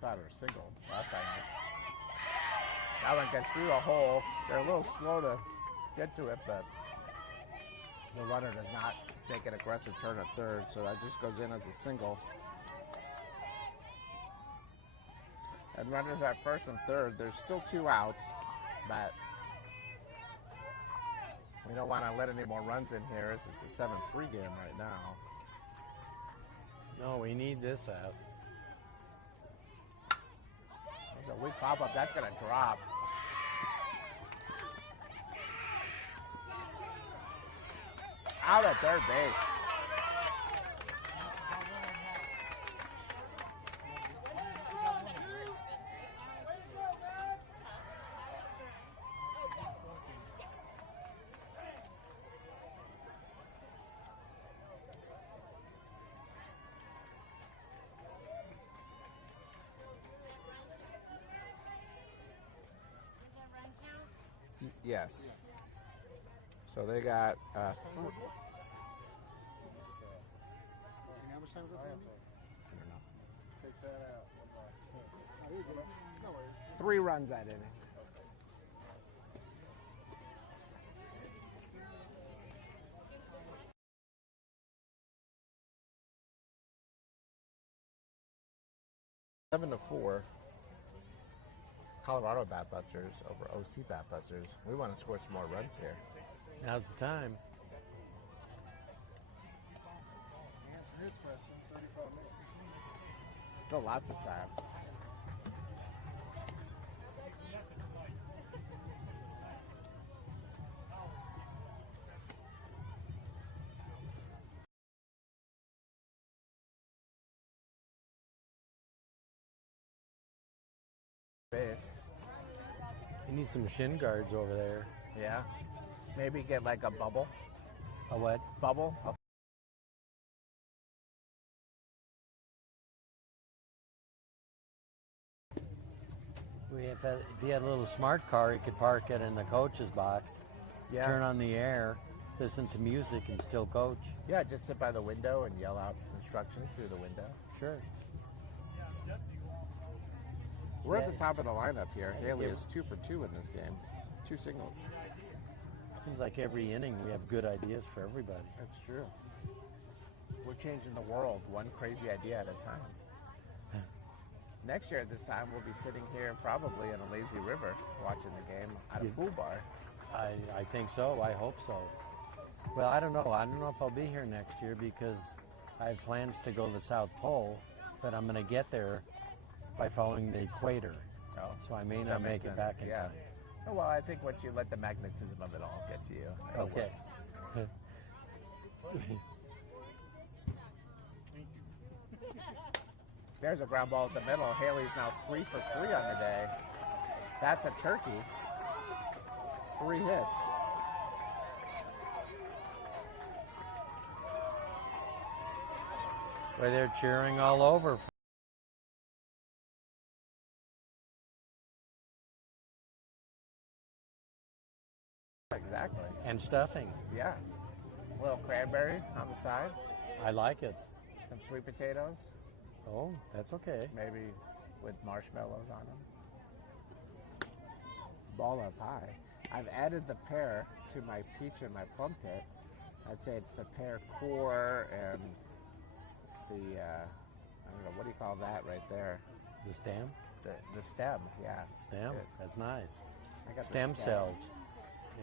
Batter single. Last time. That one gets through the hole. They're a little slow to get to it, but the runner does not take an aggressive turn at third, so that just goes in as a single. And runners at first and third. There's still 2 outs, but we don't want to let any more runs in here as it's a 7-3 game right now. No, we need this out. There's a weak pop-up. That's going to drop. Out at third base. Yes. So they got three runs that inning. Seven to 4. Colorado Batbusters over OC Batbusters. We want to score some more runs here. Now's the time. Answer his question, 35 minutes. Still lots of time. Base. You need some shin guards over there. Yeah. Maybe get like a bubble. A what? Bubble. If he had a little smart car, he could park it in the coach's box, Yeah. turn on the air, listen to music, and still coach. Yeah, just sit by the window and yell out instructions through the window. Sure. We're at Yeah. the top of the lineup here. Haley is 2 for 2 in this game. 2 singles. Seems like every inning we have good ideas for everybody. That's true. We're changing the world one crazy idea at a time. Next year at this time, we'll be sitting here probably in a lazy river watching the game at a pool bar. I think so. I hope so. Well, I don't know. I don't know if I'll be here next year because I have plans to go to the South Pole, but I'm going to get there by following the equator. Oh, So I may that not makes make it sense. back in Yeah. time. Oh, well, I think once you let the magnetism of it all get to you. it'll Okay. work. There's a ground ball at the middle. Haley's now 3 for 3 on the day. That's a turkey. 3 hits. Where they're cheering all over. Exactly. And stuffing. Yeah. A little cranberry on the side. I like it. Some sweet potatoes. Oh, that's okay. Maybe with marshmallows on them. Ball up high. I've added the pear to my peach and my plum pit. I'd say it's the pear core and the, I don't know, what do you call that right there? The stem? The stem, yeah. Stem? Good. That's nice. I got the Stem cells.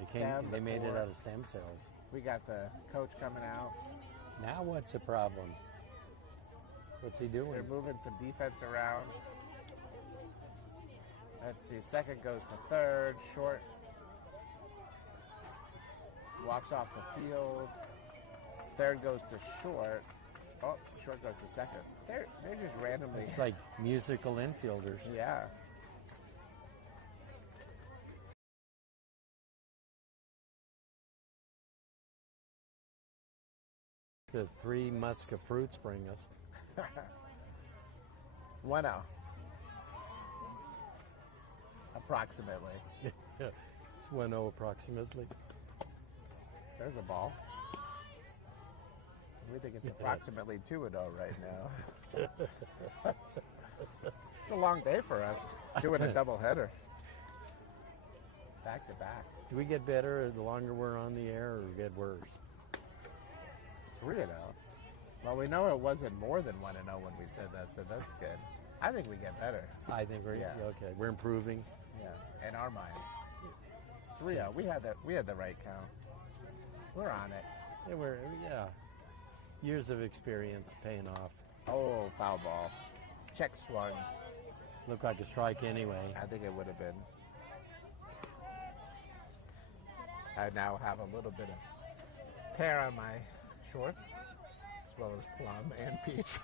Stem, They the made it core. out of stem cells. We got the coach coming out. Now what's the problem? What's he doing? They're moving some defense around. Let's see, second goes to third, short. Walks off the field. Third goes to short. Oh, short goes to second. They're just randomly. It's like musical infielders. Yeah. The three Musca fruits bring us. 1-0. Approximately. It's 1-0 approximately. There's a ball. We think it's approximately 2-0 right now. It's a long day for us, doing a doubleheader. Back to back. Do we get better the longer we're on the air, or get worse? 3-0. Well, we know it wasn't more than 1-0 when we said that, so that's good. I think we get better. I think we're okay. We're improving. Yeah, in our minds. 3-0. We had the right count. We're on it. Yeah. Years of experience paying off. Oh, foul ball. Check swung. Looked like a strike anyway. I think it would have been. I now have a little bit of pear on my shorts, as well as plum and peach.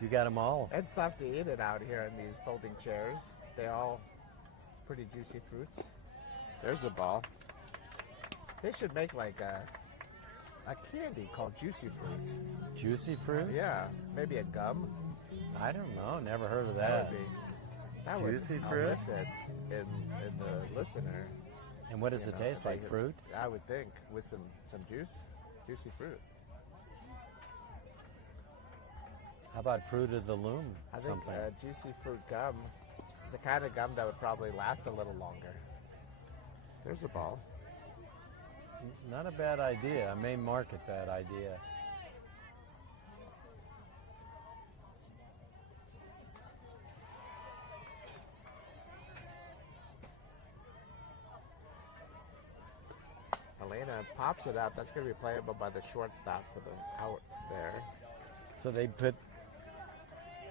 You got them all. It's tough to eat it out here in these folding chairs. They all pretty juicy fruits. There's a ball. They should make like a candy called Juicy Fruit. Juicy fruit? Yeah, maybe a gum. I don't know. Never heard of that. That would Juicy fruit? elicit in the listener. And what does You it know, taste like? they- Fruit? I would think, with some juice, juicy fruit. How about fruit of the loom? I think Something. juicy fruit gum is the kind of gum that would probably last a little longer. There's a ball. Not a bad idea. I may market that idea. Elena pops it up. That's going to be playable by the shortstop for the out there. So they put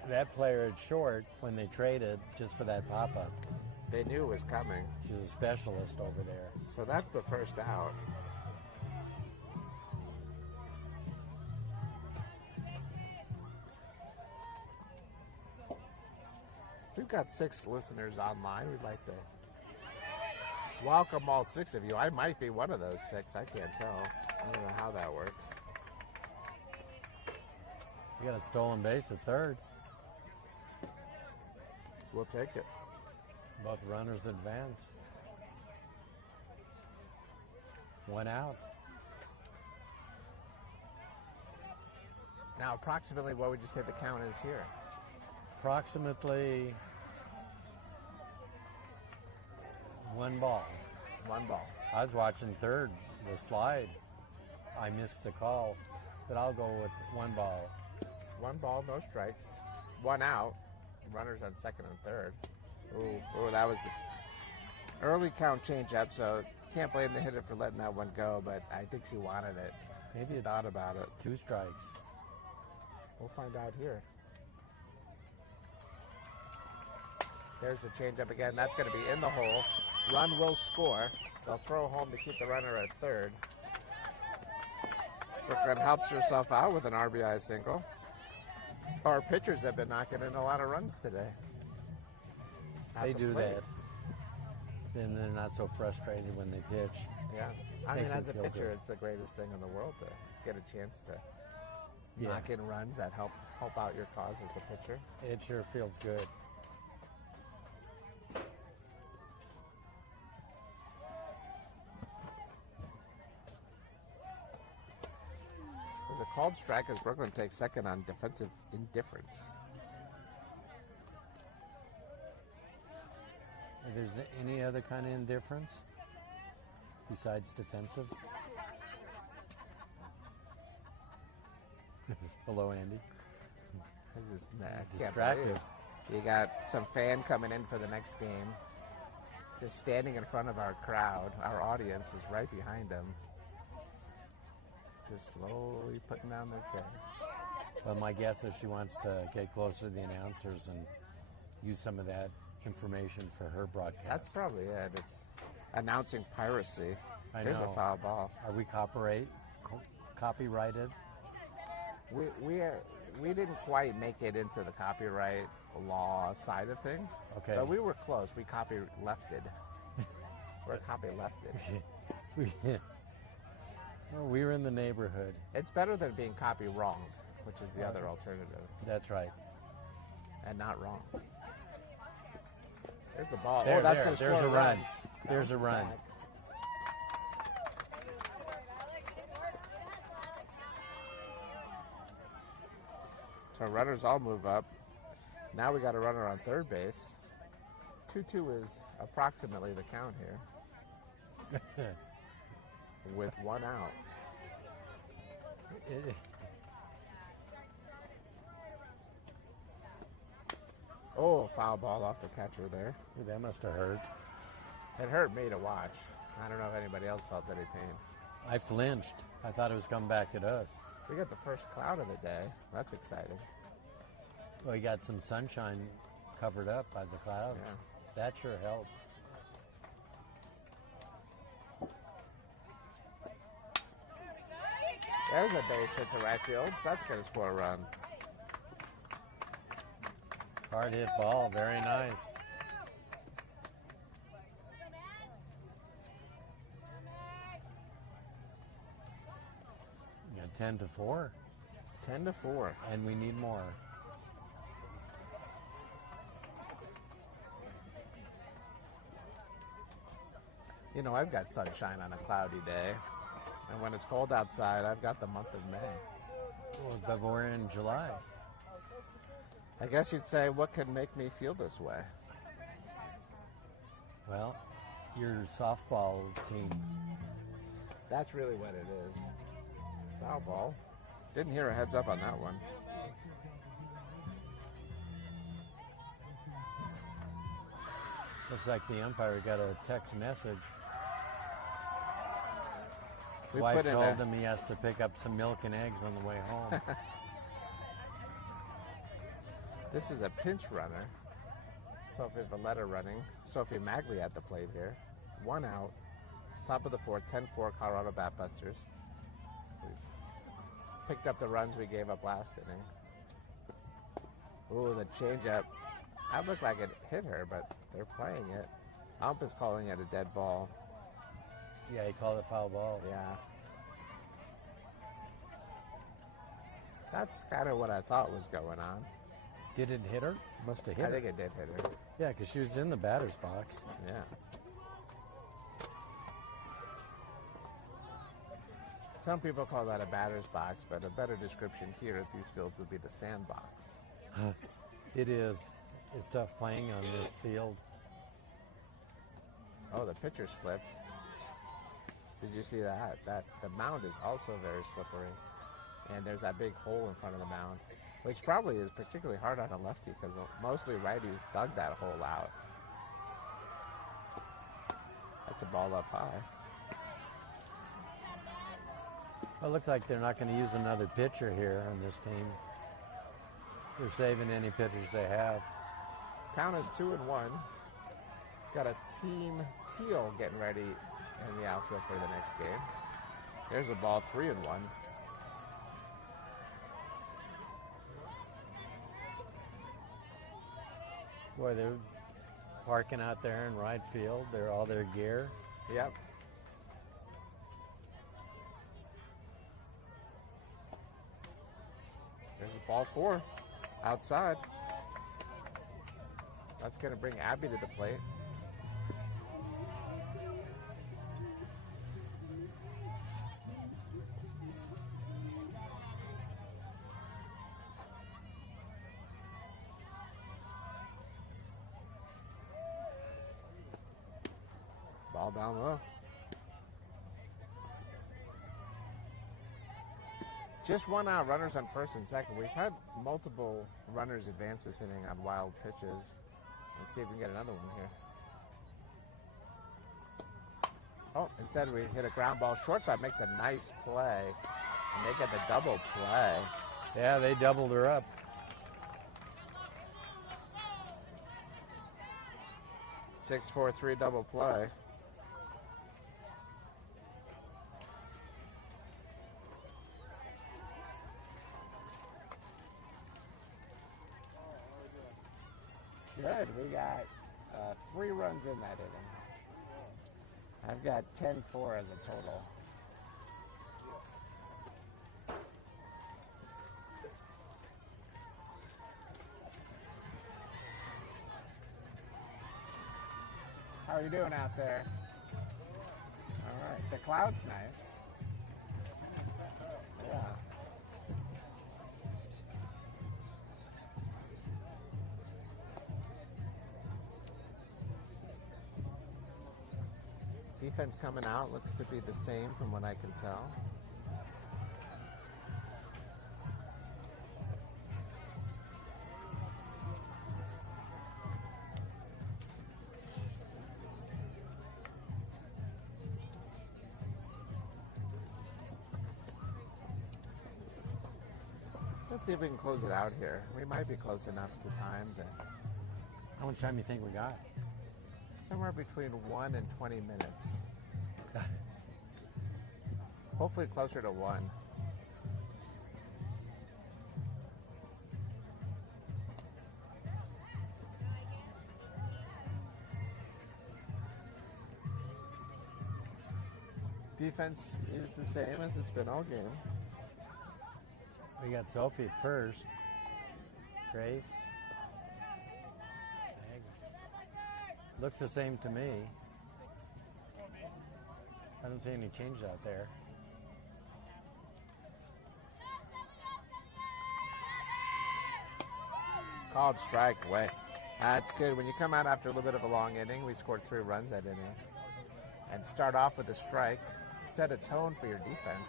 that player at short when they traded just for that pop-up. They knew it was coming. She's a specialist over there. So that's the first out. We've got 6 listeners online. We'd like to welcome all 6 of you. I might be one of those 6. I can't tell. I don't know how that works. You got a stolen base at third. We'll take it. Both runners advance. 1 out. Now, approximately what would you say the count is here? Approximately 1 ball. 1 ball. I was watching third, the slide. I missed the call, but I'll go with 1 ball. 1 ball, no strikes. 1 out. Runners on second and third. Ooh, that was the early count change up, so can't blame the hitter for letting that one go, but I think she wanted it. Maybe it's Thought about it. 2 strikes. We'll find out here. There's the change up again. That's going to be in the hole. Run will score. They'll throw home to keep the runner at third. Brooklyn helps herself out with an RBI single. Our pitchers have been knocking in a lot of runs today. They At the do plate. that. Then they're not so frustrated when they pitch. Yeah. I mean, Makes as it a feel pitcher, good. it's the greatest thing in the world to get a chance to Yeah. knock in runs that help out your cause as the pitcher. It sure feels good. There's a called strike as Brooklyn takes second on defensive indifference. If there's any other kind of indifference besides defensive? Hello, Andy. Distracted. You got some fan coming in for the next game. Just standing in front of our crowd. Our audience is right behind them. Just slowly putting down their chair. Well, my guess is she wants to get closer to the announcers and use some of that information for her broadcast. That's probably it. It's announcing piracy. There's a foul ball. Are we copyrighted? We didn't quite make it into the copyright law side of things. Okay. But we were close. We copy-lefted. We're copy-lefted. Well, we were in the neighborhood. It's better than being copy-wronged, which is the other alternative. That's right. And not wrong. There's the ball. There, that's going to score there's a run. run. There's a run. Back. So runners all move up. Now we got a runner on third base. 2-2 is approximately the count here. With one out. Oh, foul ball off the catcher there. That must have hurt. It hurt me to watch. I don't know if anybody else felt any pain. I flinched. I thought it was coming back at us. We got the first cloud of the day. That's exciting. Well, you got some sunshine covered up by the clouds. Yeah. That sure helps. There's a base hit to right field. That's going to score a run. Hard hit ball. Very nice. Yeah, 10-4. 10-4. And we need more. You know, I've got sunshine on a cloudy day. And when it's cold outside, I've got the month of May. Well, but we're in July. I guess you'd say, what could make me feel this way? Well, your softball team. That's really what it is. Foul ball. Didn't hear a heads up on that one. Looks like the umpire got a text message. His We wife put in told a- him he has to pick up some milk and eggs on the way home. This is a pinch runner. Sophie Valletta running. Sophie Magley at the plate here. One out. Top of the fourth, 10-4 Colorado Batbusters. We've picked up the runs we gave up last inning. Ooh, the changeup. That looked like it hit her, but they're playing it. Ump is calling it a dead ball. Yeah, he called it foul ball. Yeah. That's kind of what I thought was going on. Did it hit her? Must have hit I her. think it did hit her. Yeah, because she was in the batter's box. Yeah. Some people call that a batter's box, but a better description here at these fields would be the sandbox. It is. It's tough playing on this field. Oh, the pitcher slipped. Did you see that? The mound is also very slippery. And there's that big hole in front of the mound, which probably is particularly hard on a lefty because mostly righties dug that hole out. That's a ball up high. Well, it looks like they're not going to use another pitcher here on this team. They're saving any pitchers they have. Count is 2-1. Got a team teal getting ready in the outfield for the next game. There's a ball, 3-1. Boy, they're parking out there in right field. They're all their gear. Yep. There's a ball 4 outside. That's going to bring Abby to the plate. Ball down low. Just 1 out, runners on first and second. We've had multiple runners advance this inning on wild pitches. Let's see if we can get another one here. Oh, instead we hit a ground ball. Shortstop makes a nice play, and they get the double play. Yeah, they doubled her up. Six, 4, 3 double play. Good. We got 3 runs in that inning. I've got 10-4 as a total. How are you doing out there? All right. The cloud's nice. Yeah. Defense coming out looks to be the same from what I can tell. Let's see if we can close it out here. We might be close enough to time to How much time do you think we got? somewhere between 1 and 20 minutes. Hopefully closer to 1. Defense is the same as it's been all game. We got Sophie at first. Grace. Looks the same to me. I don't see any change out there. Called strike away. That's good. When you come out after a little bit of a long inning, we scored 3 runs that inning. And start off with a strike, set a tone for your defense.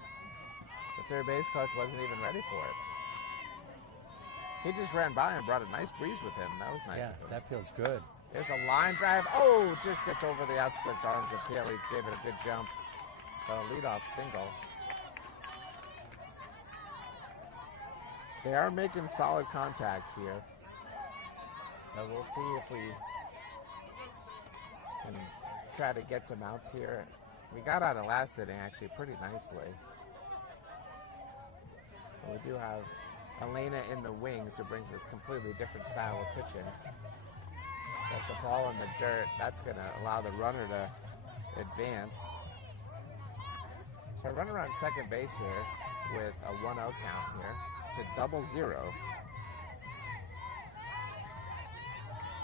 The third base coach wasn't even ready for it. He just ran by and brought a nice breeze with him. That was nice Yeah, of him. that feels good. There's a line drive. Oh, just gets over the outstretched arms of Paley. Gave it a good jump. So a leadoff single. They are making solid contact here. So we'll see if we can try to get some outs here. We got out of last inning actually pretty nicely. But we do have Elena in the wings, who brings a completely different style of pitching. That's a ball in the dirt. That's going to allow the runner to advance. So I run around second base here with a 1-0 count here to 0-0.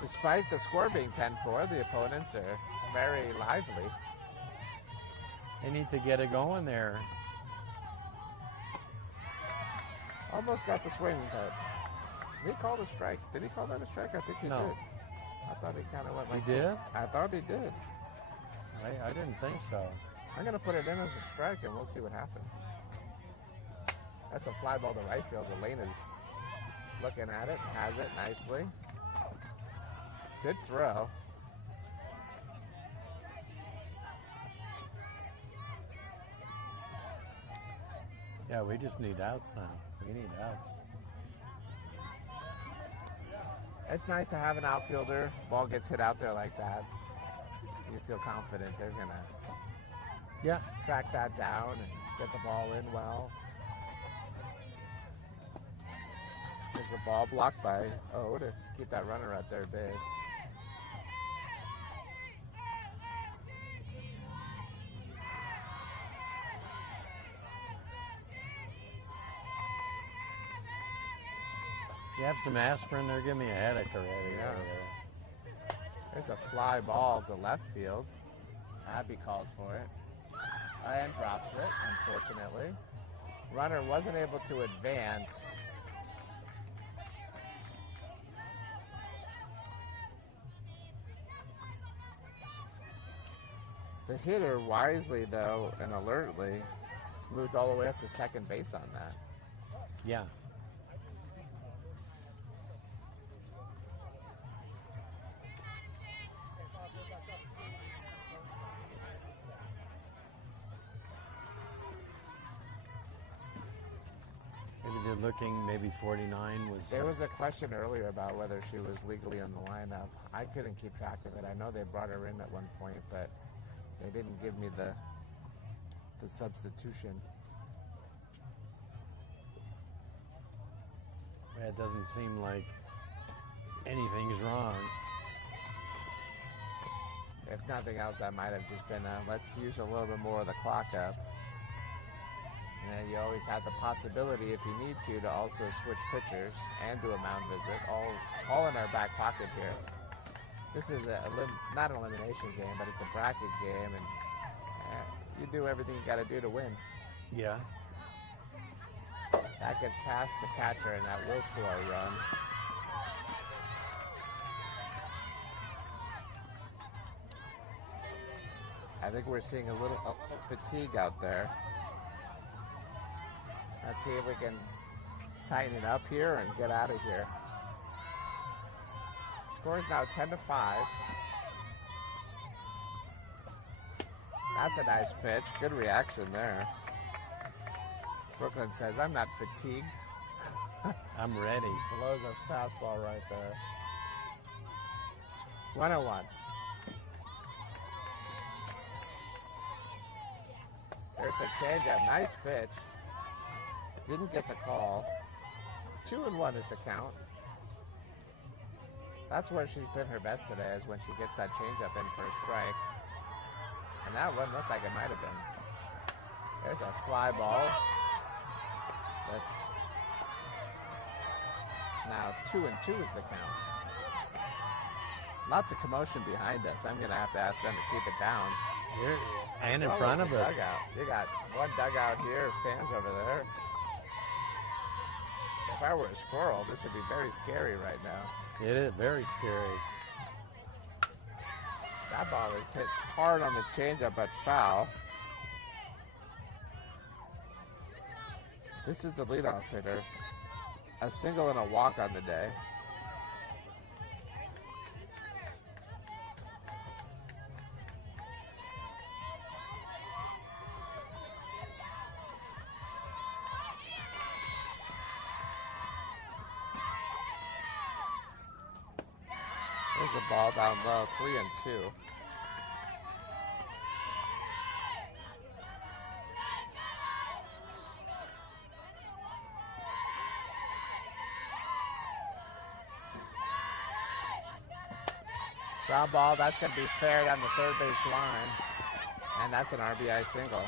Despite the score being 10-4, the opponents are very lively. They need to get it going there. Almost got the swing, but he called a strike. Did he call that a strike? I think he No. did. I thought he kind of went like He did? this. I thought he did. I didn't think so. I'm going to put it in as a strike, and we'll see what happens. That's a fly ball to right field. Elena's looking at it, has it nicely. Good throw. Yeah, we just need outs now. We need outs. It's nice to have an outfielder. Ball gets hit out there like that. You feel confident they're going to track that down and get the ball in well. There's a ball blocked by O to keep that runner at their base. You have some aspirin there? Give me a headache already. Yeah. over there. There's a fly ball to left field. Abby calls for it and drops it, unfortunately. Runner wasn't able to advance. The hitter wisely, though, and alertly, moved all the way up to second base on that. Yeah. Maybe they're looking, maybe 49 was... There was a question earlier about whether she was legally in the lineup. I couldn't keep track of it. I know they brought her in at one point, but they didn't give me the substitution. It doesn't seem like anything's wrong. If nothing else, that might have just been let's use a little bit more of the clock up. And you always have the possibility, if you need to also switch pitchers and do a mound visit, all in our back pocket here. This is not an elimination game, but it's a bracket game, and you do everything you got to do to win. Yeah. That gets past the catcher, and that will score a run. I think we're seeing a little fatigue out there. Let's see if we can tighten it up here and get out of here. Score is now 10-5. That's a nice pitch. Good reaction there. Brooklyn says, I'm not fatigued. I'm ready. Blows a fastball right there. 101. There's the changeup. Nice pitch. Didn't get the call. 2-1 is the count. That's where she's been her best today, is when she gets that changeup in for a strike. And that one looked like it might have been. There's a fly ball. That's now 2-2 is the count. Lots of commotion behind us. I'm going to have to ask them to keep it down. And in front of us. Dugout. You got one dugout here, fans over there. If I were a squirrel, this would be very scary right now. It is very scary. That ball is hit hard on the changeup, but foul. This is the leadoff hitter. A single and a walk on the day. There's a ball down low, 3-2. Ground ball, that's going to be fair down the third base line. And that's an RBI single.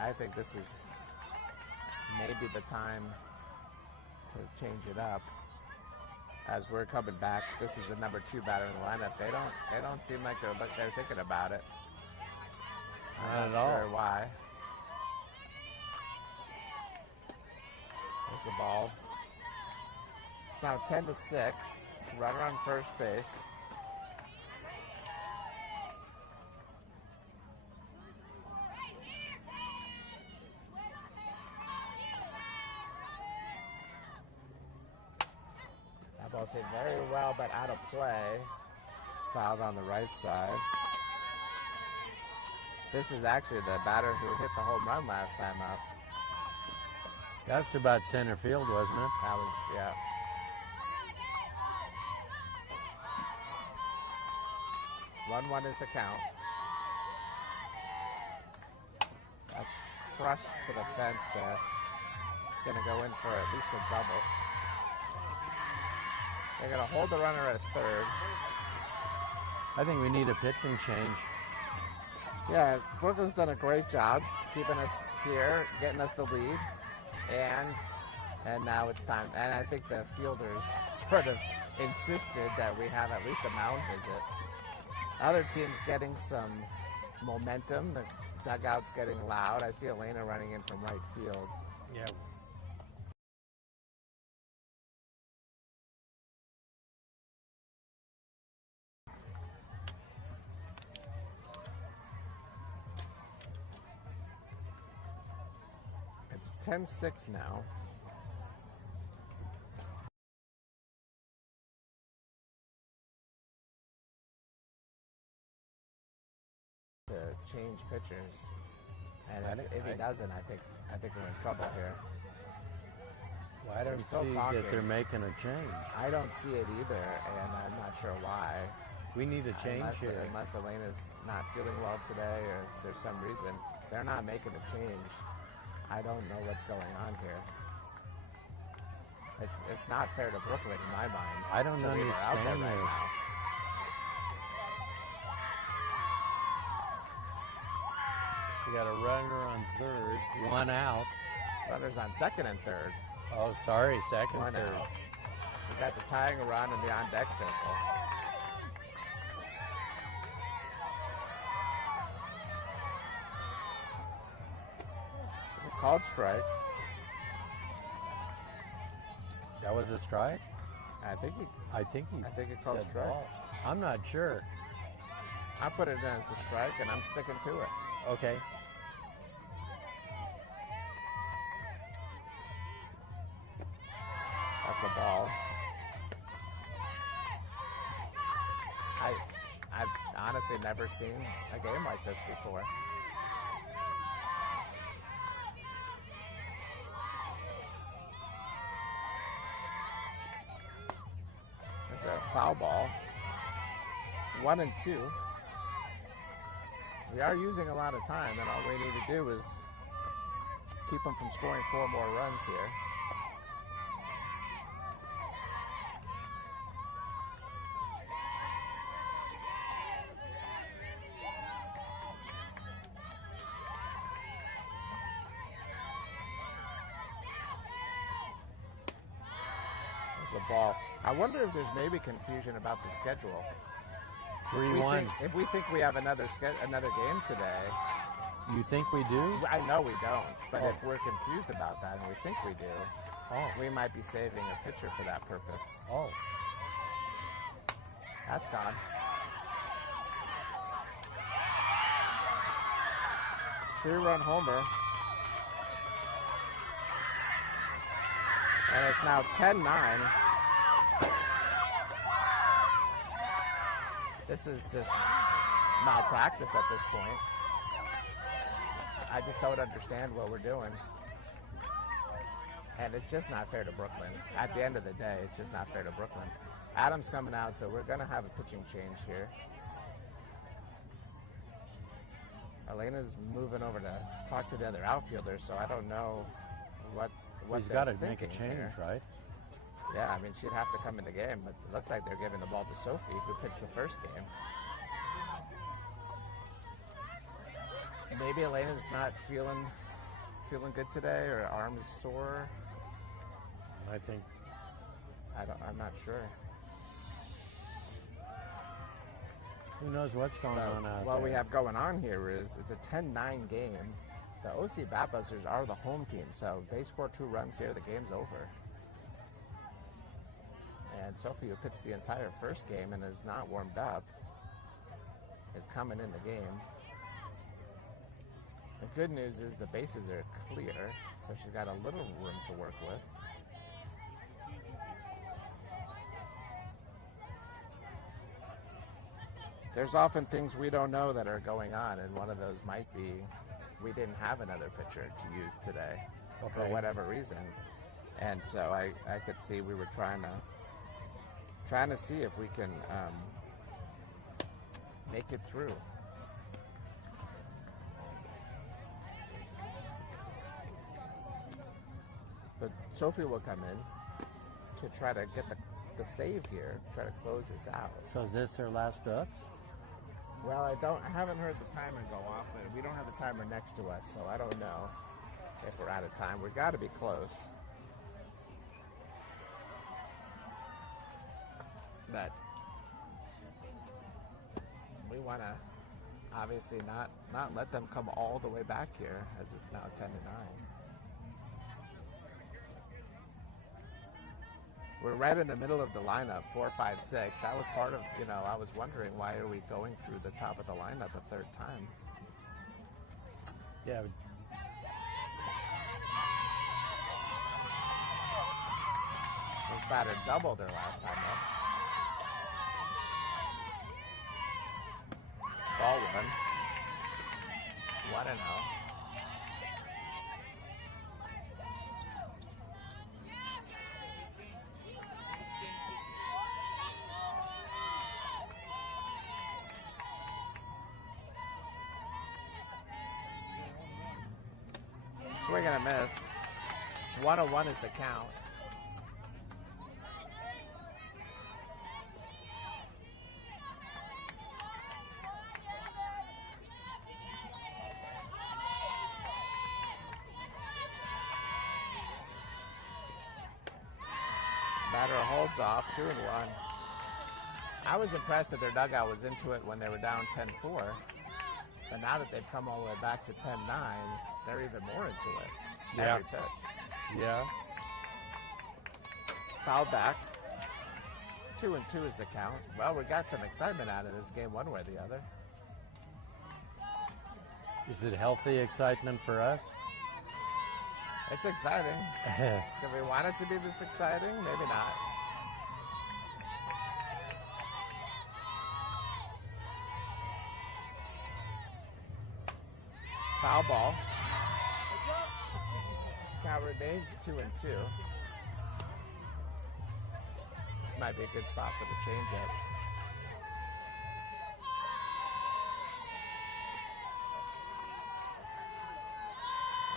I think this is maybe the time to change it up. As we're coming back, this is the number 2 batter in the lineup. They don't seem like they're thinking about it. I'm not sure why. There's the ball. It's now 10-6. Runner on first base. That ball's hit very well, but out of play. Fouled on the right side. This is actually the batter who hit the home run last time up. That's to about center field, wasn't it? That was, yeah. One is the count. That's crushed to the fence there. It's going to go in for at least a double. They're going to hold the runner at third. I think we need a pitching change. Yeah, Brooklyn's done a great job keeping us here, getting us the lead. And now it's time. And I think the fielders sort of insisted that we have at least a mound visit. Other teams getting some momentum. The dugout's getting loud. I see Elena running in from right field. Yeah. It's 10-6 now. To change pitchers, and if he doesn't, I think we're in trouble here. Well, I don't He's still see talking. that they're making a change. I don't see it either, and I'm not sure why. We need a change here. Unless Elena's not feeling well today, or there's some reason they're not making a change. I don't know what's going on here. It's not fair to Brooklyn in my mind. I don't to leave her out there understand right this. now. We got a runner on third, one out. Runners on second and third. Oh, sorry, second, One third. out. We got the tying run in the on-deck circle. It's a called strike. That was a strike? I think he he called said strike. ball. I'm not sure. I put it in as a strike, and I'm sticking to it. Okay. That's a ball. I've honestly never seen a game like this before. There's a foul ball. 1 and 2. We are using a lot of time, and all we need to do is keep them from scoring 4 more runs here. There's a ball. I wonder if there's maybe confusion about the schedule. 3-1. If we think we have another game today, You think we do? I know we don't. But Oh. if we're confused about that and we think we do, we might be saving a pitcher for that purpose. Oh. That's gone. Three-run homer. And it's now 10-9. This is just malpractice at this point. I just don't understand what we're doing. And it's just not fair to Brooklyn. At the end of the day, it's just not fair to Brooklyn. Adam's coming out, so we're going to have a pitching change here. Elena's moving over to talk to the other outfielders, so I don't know what He's they're got to make a thinking change, here. right? Yeah, I mean, she'd have to come in the game, but it looks like they're giving the ball to Sophie, who pitched the first game. Maybe Elena's not feeling good today, or arms sore. I think. I'm not sure. Who knows what's going on out What there? we have going on here is it's a 10-9 game. The OC Batbusters are the home team, so they score 2 runs here, the game's over. And Sophie, who pitched the entire first game and is not warmed up, is coming in the game. The good news is the bases are clear, so she's got a little room to work with. There's often things we don't know that are going on, and one of those might be we didn't have another pitcher to use today for Okay. whatever reason. And so I could see we were trying to see if we can make it through. But Sophie will come in to try to get the save here, try to close this out. So is this their last ups? Well, I haven't heard the timer go off, but we don't have the timer next to us, so I don't know if we're out of time. We've got to be close. But we want to obviously not let them come all the way back here, as it's now 10-9. We're right in the middle of the lineup, 4, 5, 6. That was part of, I was wondering, why are we going through the top of the lineup a third time? Yeah. This batter doubled her last time up. Ball one. 1-0. Swing and a miss. 1-1 is the count. Batter holds off, 2-1. I was impressed that their dugout was into it when they were down 10-4. But now that they've come all the way back to 10-9, they're even more into it. Yeah. Every pitch. Yeah. Foul back. 2-2 is the count. Well, we got some excitement out of this game one way or the other. Is it healthy excitement for us? It's exciting. Do we want it to be this exciting? Maybe not. Foul ball. Count remains 2-2. This might be a good spot for the changeup.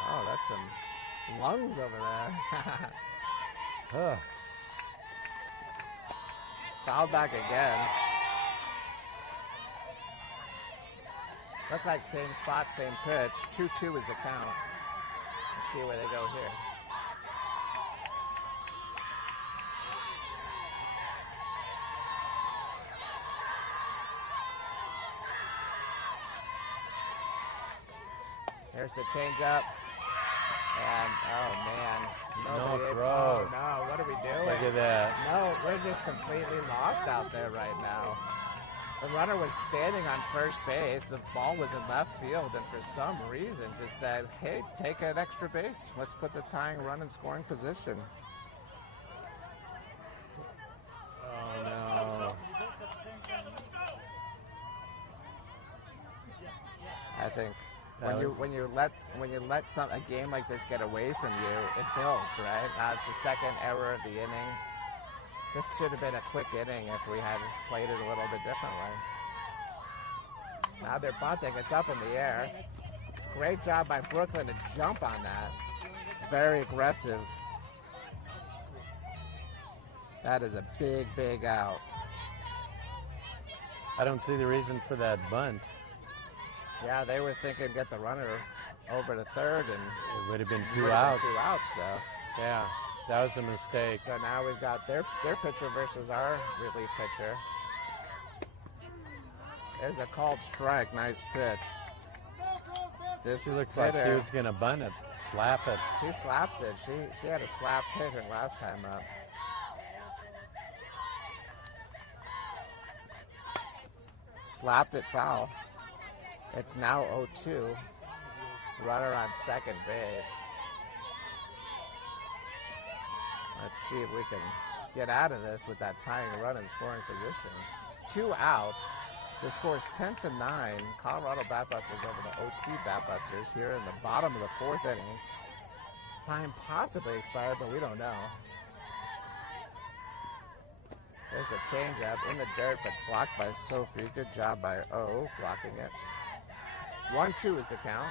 Oh, that's some lungs over there. Foul back again. Look like same spot, same pitch. 2-2 is the count. Let's see where they go here. Here's the changeup. And, oh, man. No throw. Oh, no. What are we doing? Look at that. No, we're just completely lost out there right now. The runner was standing on first base. The ball was in left field, and for some reason just said, hey, take an extra base. Let's put the tying run in scoring position. Oh, no. I think when you let a game like this get away from you, it builds, right? It's the second error of the inning. This should have been a quick inning if we had played it a little bit differently. Now they're bunting. It's up in the air. Great job by Brooklyn to jump on that. Very aggressive. That is a big, big out. I don't see the reason for that bunt. Yeah, they were thinking get the runner over to third, and It would have been it two would have outs. been 2 outs, though. Yeah, that was a mistake. So now we've got their pitcher versus our relief pitcher. There's a called strike. Nice pitch. This She looked like she hitter, was going to bunt it, slap it. she slaps it. She had a slap hit her last time up. Slapped it foul. It's now 0-2. Runner on second base. Let's see if we can get out of this with that tying run in scoring position. 2 outs. The score is 10-9. Colorado Batbusters over the OC Batbusters here in the bottom of the 4th inning. Time possibly expired, but we don't know. There's a changeup in the dirt, but blocked by Sophie. Good job by O blocking it. 1-2 is the count.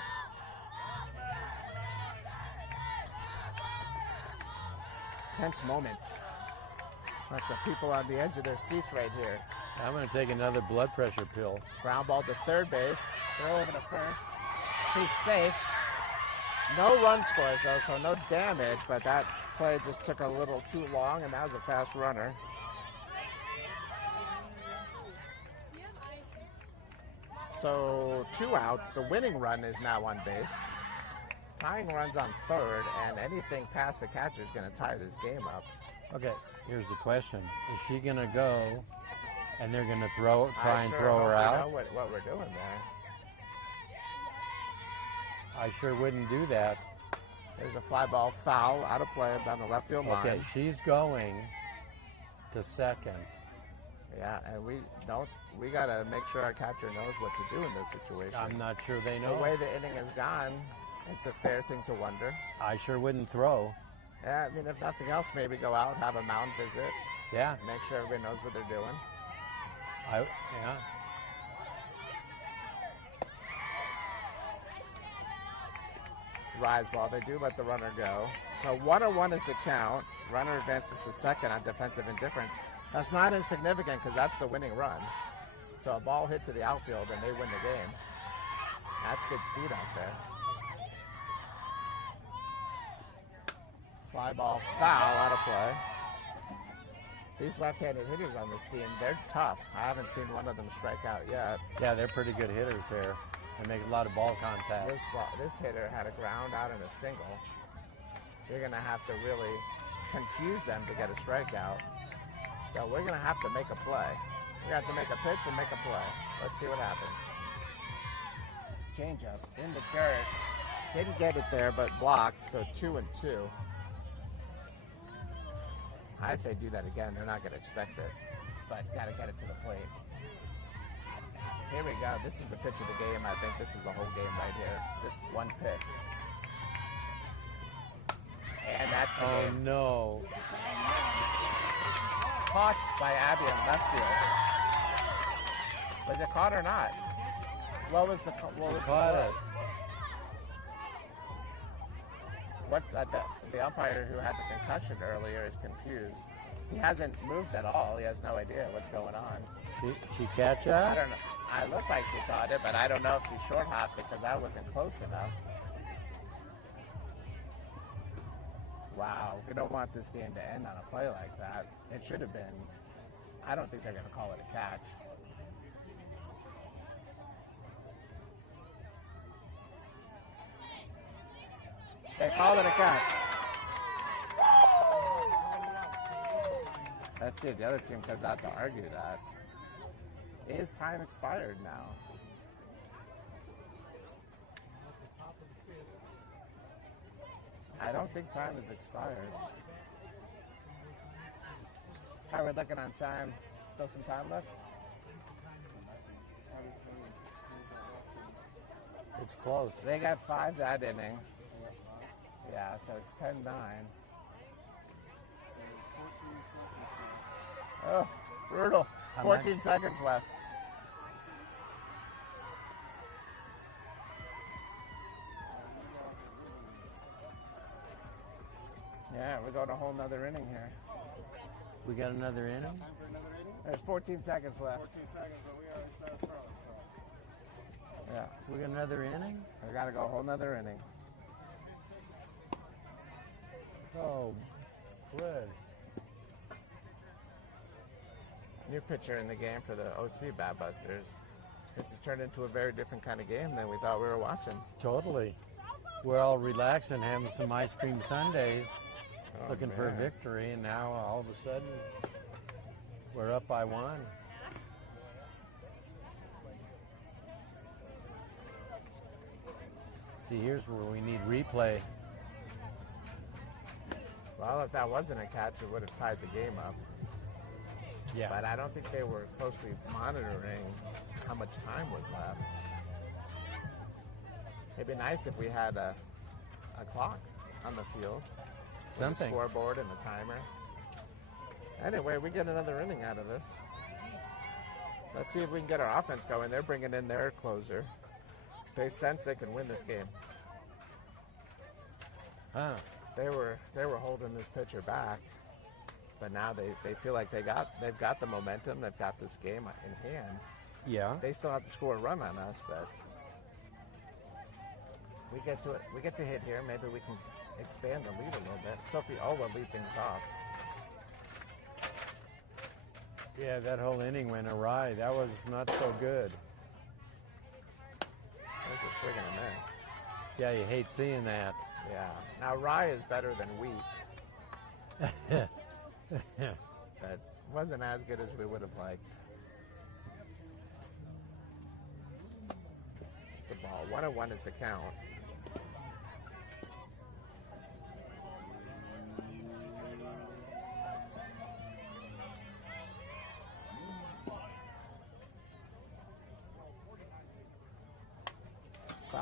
Tense moment. Lots of people on the edge of their seats right here. I'm going to take another blood pressure pill. Ground ball to third base. Throw over to first. She's safe. No run scores, though, so no damage, but that play just took a little too long, and that was a fast runner. So 2 outs. The winning run is now on base. Tying runs on third, and anything past the catcher is going to tie this game up. Okay, here's the question. Is she going to go and they're going to try and I throw her hope we out? know what we're doing there. I sure wouldn't do that. There's a fly ball foul out of play down the left field line. Okay, she's going to second. Yeah, and we got to make sure our catcher knows what to do in this situation. I'm not sure they know. The way the inning has gone, it's a fair thing to wonder. I sure wouldn't throw. Yeah, I mean, if nothing else, maybe go out, have a mound visit. Yeah. Make sure everybody knows what they're doing. Yeah. Rise ball. They do let the runner go. So 1-1 is the count. Runner advances to second on defensive indifference. That's not insignificant because that's the winning run. So a ball hit to the outfield and they win the game. That's good speed out there. Fly ball foul out of play. These left-handed hitters on this team, they're tough. I haven't seen one of them strike out yet. Yeah, they're pretty good hitters here. They make a lot of ball contact. This hitter had a ground out and a single. You're going to have to really confuse them to get a strikeout. So we're going to have to make a play. We're going to have to make a pitch and make a play. Let's see what happens. Changeup in the dirt. Didn't get it there, but blocked, so 2-2. I'd say do that again. They're not going to expect it, but got to get it to the plate. Here we go. This is the pitch of the game. I think this is the whole game right here. This one pitch. And that's the game. Oh, no. Caught by Abby in left field. Was it caught or not? What was the Caught it. The umpire who had the concussion earlier is confused. He hasn't moved at all. He has no idea what's going on. She catch up? I don't know. I looked like she caught it, but I don't know if she short hopped because I wasn't close enough. Wow, we don't want this game to end on a play like that. It should have been. I don't think they're going to call it a catch. They call it a catch. Let's see if the other team comes out to argue that. Is time expired now? I don't think time is expired. How are we looking on time? Still some time left? It's close. They got 5 that inning. Yeah, so it's 10-9. Oh, brutal. 14 seconds left. Yeah, we're going a whole nother inning here. We got another inning? Time for another inning? There's 14 seconds left. 14 seconds, but we already started throwing, so. Yeah, We got another inning? we got to go a whole nother inning. Oh, good. New pitcher in the game for the OC Batbusters. This has turned into a very different kind of game than we thought we were watching. Totally. We're all relaxing, having some ice cream sundaes, looking for a man. victory, and now all of a sudden we're up by 1. See, here's where we need replay. Well, if that wasn't a catch, it would have tied the game up. Yeah. But I don't think they were closely monitoring how much time was left. It'd be nice if we had a clock on the field. With Something. a scoreboard and a timer. Anyway, we get another inning out of this. Let's see if we can get our offense going. They're bringing in their closer. They sense they can win this game. Huh. They were holding this pitcher back, but now they feel like they've got the momentum. They've got this game in hand. Yeah. They still have to score a run on us, but we get to it. We get to hit here. Maybe we can expand the lead a little bit. Sophie will lead things off. Yeah, that whole inning went awry. That was not so good. There's a swing and a miss. Yeah, you hate seeing that. Yeah. Now rye is better than wheat, but wasn't as good as we would have liked. It's the ball. 1-1 is the count.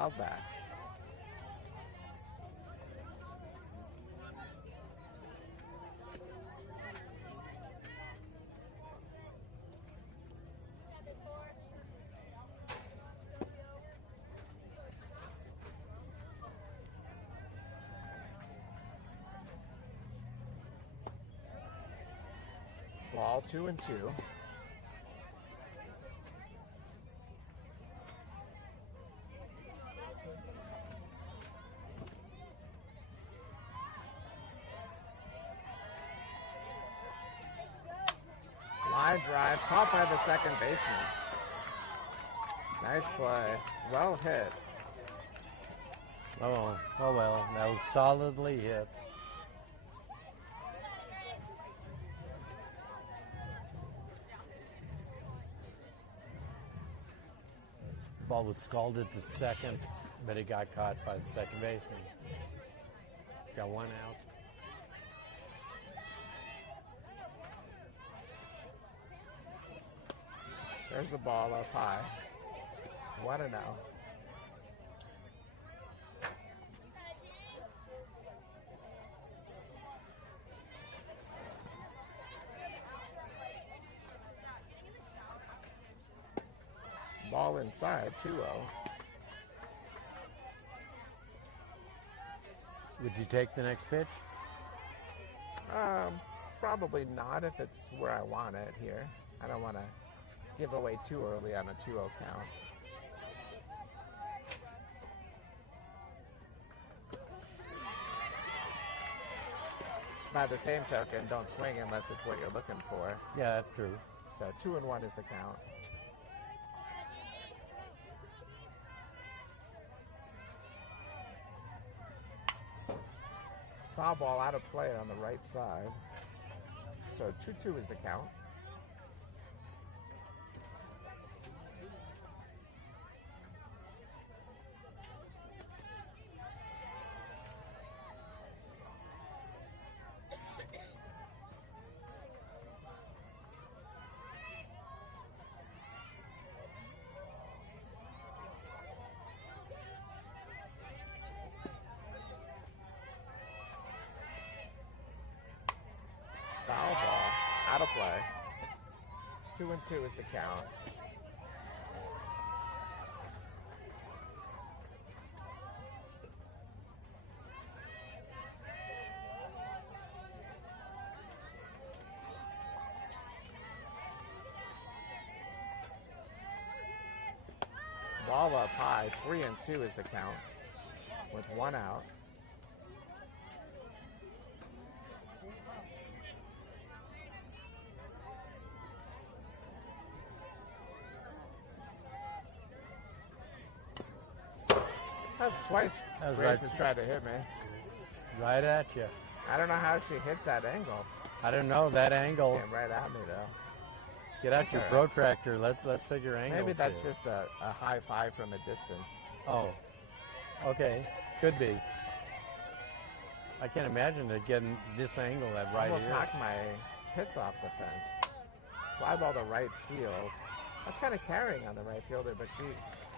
fouled back. Ball 2 and 2. Line drive, caught by the second baseman. Nice play, well hit. Oh well, that was solidly hit. Ball was scalded to second, but it got caught by the second baseman. Got one out. There's the ball up high. What a no. Ball inside, 2-0. Would you take the next pitch? Probably not if it's where I want it here. I don't want to give away too early on a 2-0 count. By the same token, don't swing unless it's what you're looking for. Yeah, that's true. So 2-1 is the count. Foul ball out of play on the right side. So 2-2 is the count. Foul ball, out of play. 2-2 is the count. Ball up high, 3-2 is the count, with one out. That's twice That was Grace right. has tried to hit me. Right at you. I don't know how she hits that angle. I don't know that angle. Came right at me though. Get out That's your all protractor. Let's figure angles. Maybe that's here. just a high five from a distance. Oh, okay, could be. I can't imagine it getting this angle at right Almost here. knocked my hits off the fence. Fly ball to right field. That's kind of carrying on the right fielder, but she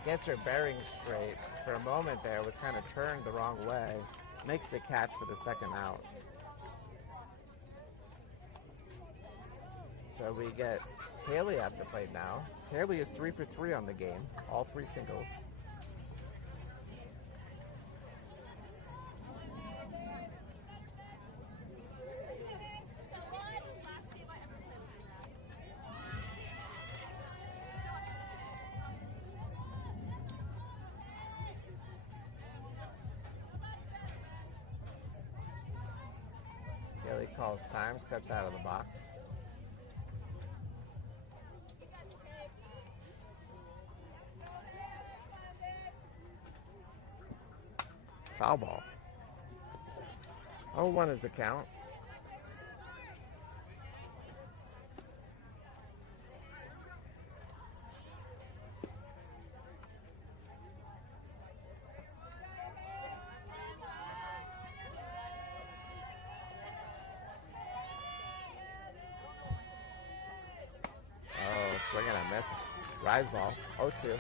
gets her bearings straight. For a moment there, was kind of turned the wrong way. Makes the catch for the second out. So we get Haley at the plate now. Haley is 3 for 3 on the game, all 3 singles. Haley calls time, steps out of the box. Foul ball. 0-1 is the count. Oh, swing and a miss. Rise ball. 0-2.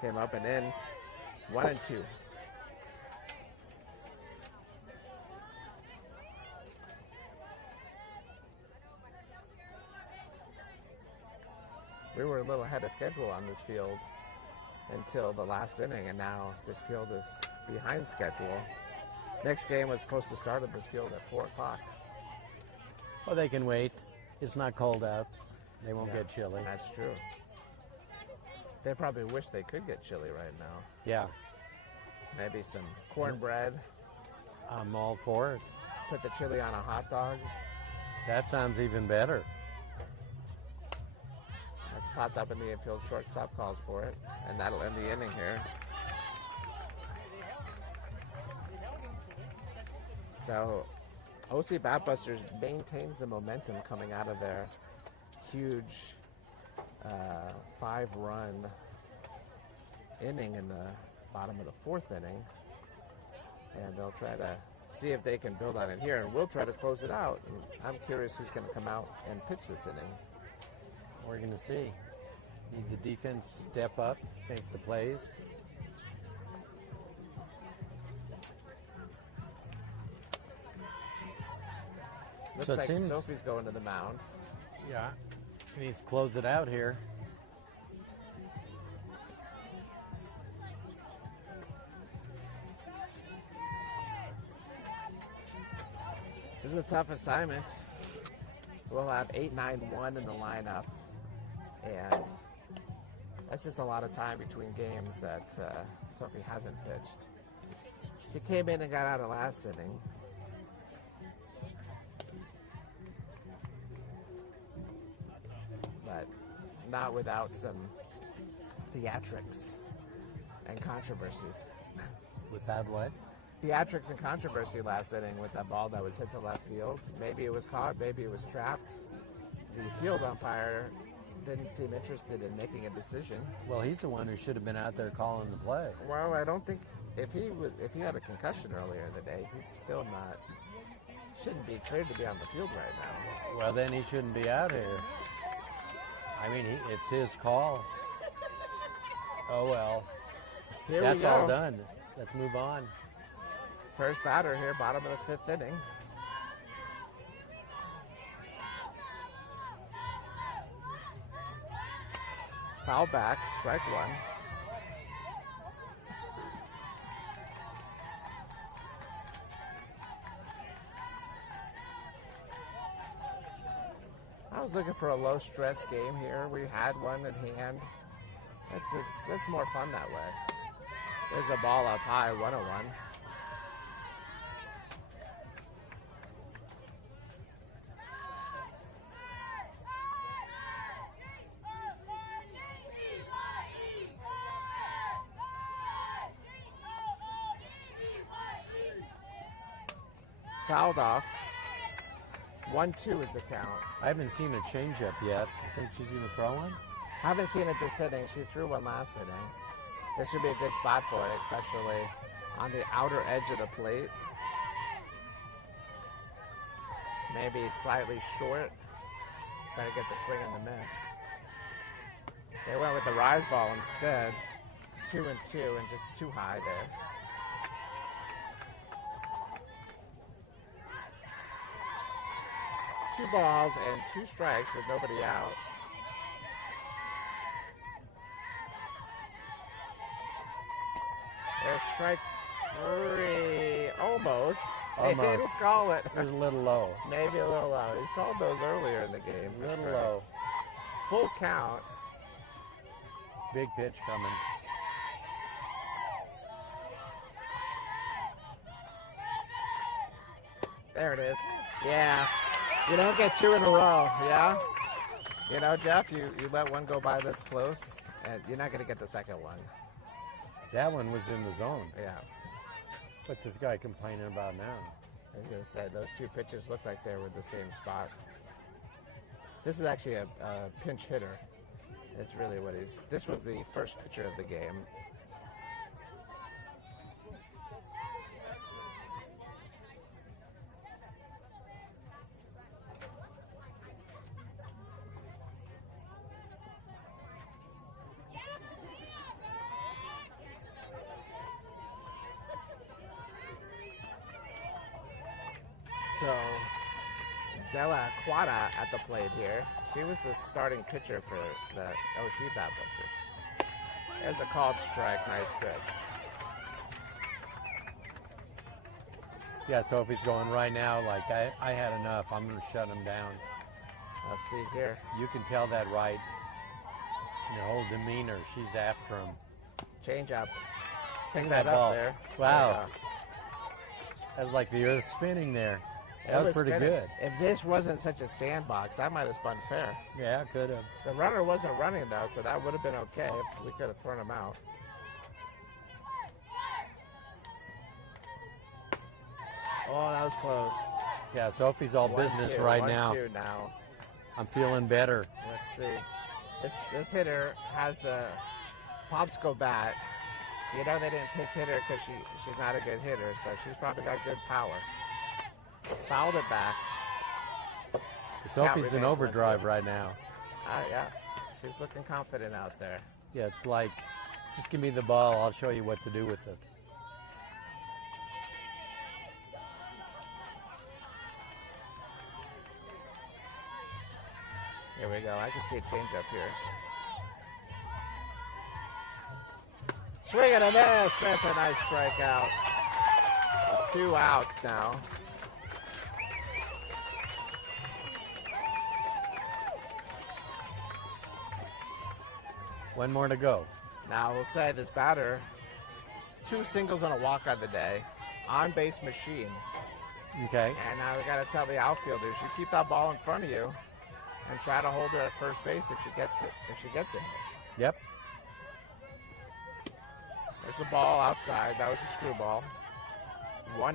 came up and in, 1-2. We were a little ahead of schedule on this field until the last inning, and now this field is behind schedule. Next game was supposed to start at this field at 4 o'clock. Well, they can wait. It's not cold out. They won't get chilly. That's true. They probably wish they could get chilly right now. Yeah, Maybe some cornbread. I'm all for it. Put the chili on a hot dog. That sounds even better. That's popped up in the infield. Shortstop calls for it, and that'll end the inning here. So OC Batbusters maintains the momentum coming out of their huge 5-run inning in the bottom of the 4th inning, and they'll try to see if they can build on it here, and we'll try to close it out. And I'm curious who's going to come out and pitch this inning. We're going to see. Need the defense step up, make the plays. Looks So it like seems- Sophie's going to the mound. Yeah. He needs to close it out here. This is a tough assignment. We'll have 8-9-1 in the lineup, and that's just a lot of time between games that Sophie hasn't pitched. She came in and got out of last inning. But not without some theatrics and controversy. Without what? Theatrics and controversy last inning with that ball that was hit to left field. Maybe it was caught, maybe it was trapped. The field umpire didn't seem interested in making a decision. Well, he's the one who should have been out there calling the play. Well, I don't think if he had a concussion earlier in the day, he's still not shouldn't be cleared to be on the field right now. Well, then he shouldn't be out here. I mean, it's his call. Oh, well. Here That's we go. all done. Let's move on. First batter here, bottom of the 5th inning. Foul back, strike one. I was looking for a low stress game here. We had one at hand. That's more fun that way. There's a ball up high, 101. Fouled off. 1-2 is the count. I haven't seen a changeup yet. I think she's going to throw one. Haven't seen it this inning. She threw one last inning. This should be a good spot for it, especially on the outer edge of the plate. Maybe slightly short. Try to get the swing and the miss. They went with the rise ball instead. 2-2 and just too high there. Two balls and 2 strikes with nobody out. There's strike 3, almost. He Almost. didn't call it. It was a little low. Maybe a little low. He's called those earlier in the game. A for little strikes. low. Full count. Big pitch coming. There it is. Yeah. You don't get 2 in a row, yeah? You know, Jeff, you let one go by that's close, and you're not going to get the second one. That one was in the zone. Yeah. What's this guy complaining about now? I was going to say, those 2 pitches looked like they were in the same spot. This is actually a pinch hitter. It's really what he's... This was the first pitcher of the game. So, Della Quada at the plate here. She was the starting pitcher for the OC Batbusters. There's a called strike. Nice pitch. Yeah, Sophie's going right now, like, I had enough. I'm going to shut him down. Let's see here. You can tell that right in her whole demeanor. She's after him. Change up. Pick Look that at that up ball. there. Wow. That was like the earth spinning there. That was pretty spinning. good. If this wasn't such a sandbox, that might have spun fair. Yeah, could have. The runner wasn't running, though, so that would have been okay if we could have thrown him out. Oh, that was close. Yeah, Sophie's all business right now. 1-2 now. I'm feeling better. Let's see. This hitter has the Popsicle bat. You know they didn't pitch hit her because she's not a good hitter, so she's probably got good power. Fouled it back. Sophie's in overdrive right now. Yeah, she's looking confident out there. Yeah, it's like, just give me the ball. I'll show you what to do with it. Here we go. I can see a changeup here. Swing and a miss. That's a nice strikeout. 2 outs now. One more to go. Now we'll say this batter, 2 singles and a walk on the day, on base machine. Okay. And now we got to tell the outfielders, you keep that ball in front of you and try to hold her at first base if she gets it. Yep. There's the ball outside. That was a screwball. 1-0.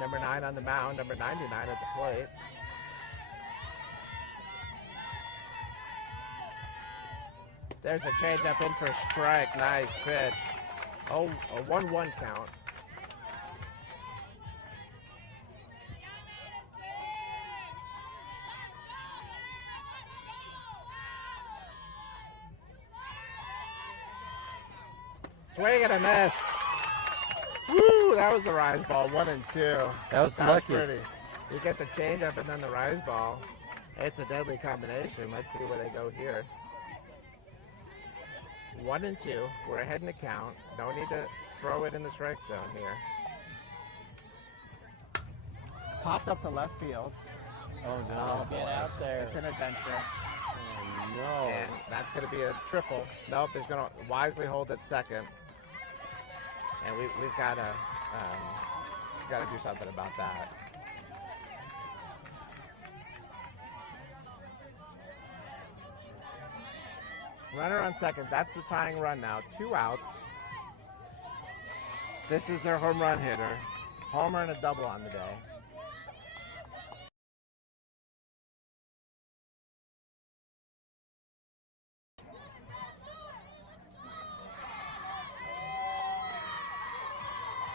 Number 9 on the mound. Number 99 at the plate. There's a changeup in for a strike. Nice pitch. Oh, a 1-1 count. Swing and a miss. Woo! That was the rise ball. 1 and 2. That was lucky. Pretty. You get the changeup and then the rise ball. It's a deadly combination. Let's see where they go here. 1 and 2. We're ahead in the count. Don't need to throw it in the strike zone here. Popped up the left field. Oh, no. Get out there. It's an adventure. Oh, no. And that's going to be a triple. Nope, he's going to wisely hold at second. And we've got to do something about that. Runner on second. That's the tying run now. 2 outs. This is their home run hitter. Homer and a double on the day.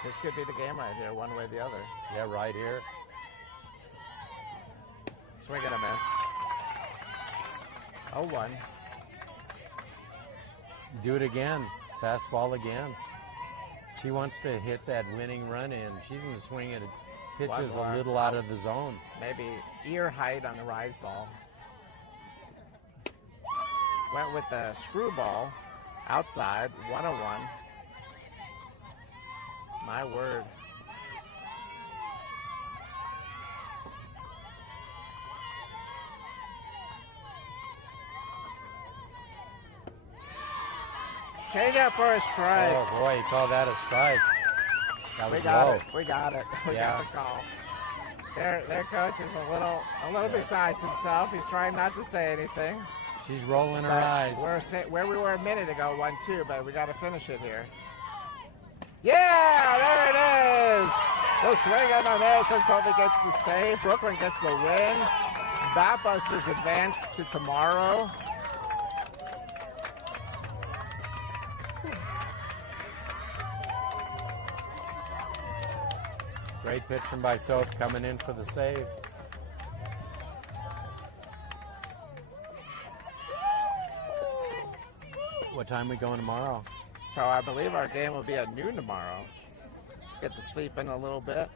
This could be the game right here, one way or the other. Yeah, right here. Swing and a miss. 0-1. Do it again. Fastball again. She wants to hit that winning run in. She's going to swing at pitches a little out of the zone. Maybe ear height on the rise ball. Went with the screwball outside, 1-1. My word. Change up for a strike. Oh boy, you call that a strike. That was We got low. it. We got it. We got the call. Their coach is a little besides himself. He's trying not to say anything. She's rolling her But eyes. where we were a minute ago, 1-2, but we got to finish it here. Yeah, there it is. The swing on the miss until he gets the save. Brooklyn gets the win. Batbusters advance to tomorrow. Great pitching by Soph coming in for the save. What time we going tomorrow? So I believe our game will be at noon tomorrow. get to sleep in a little bit.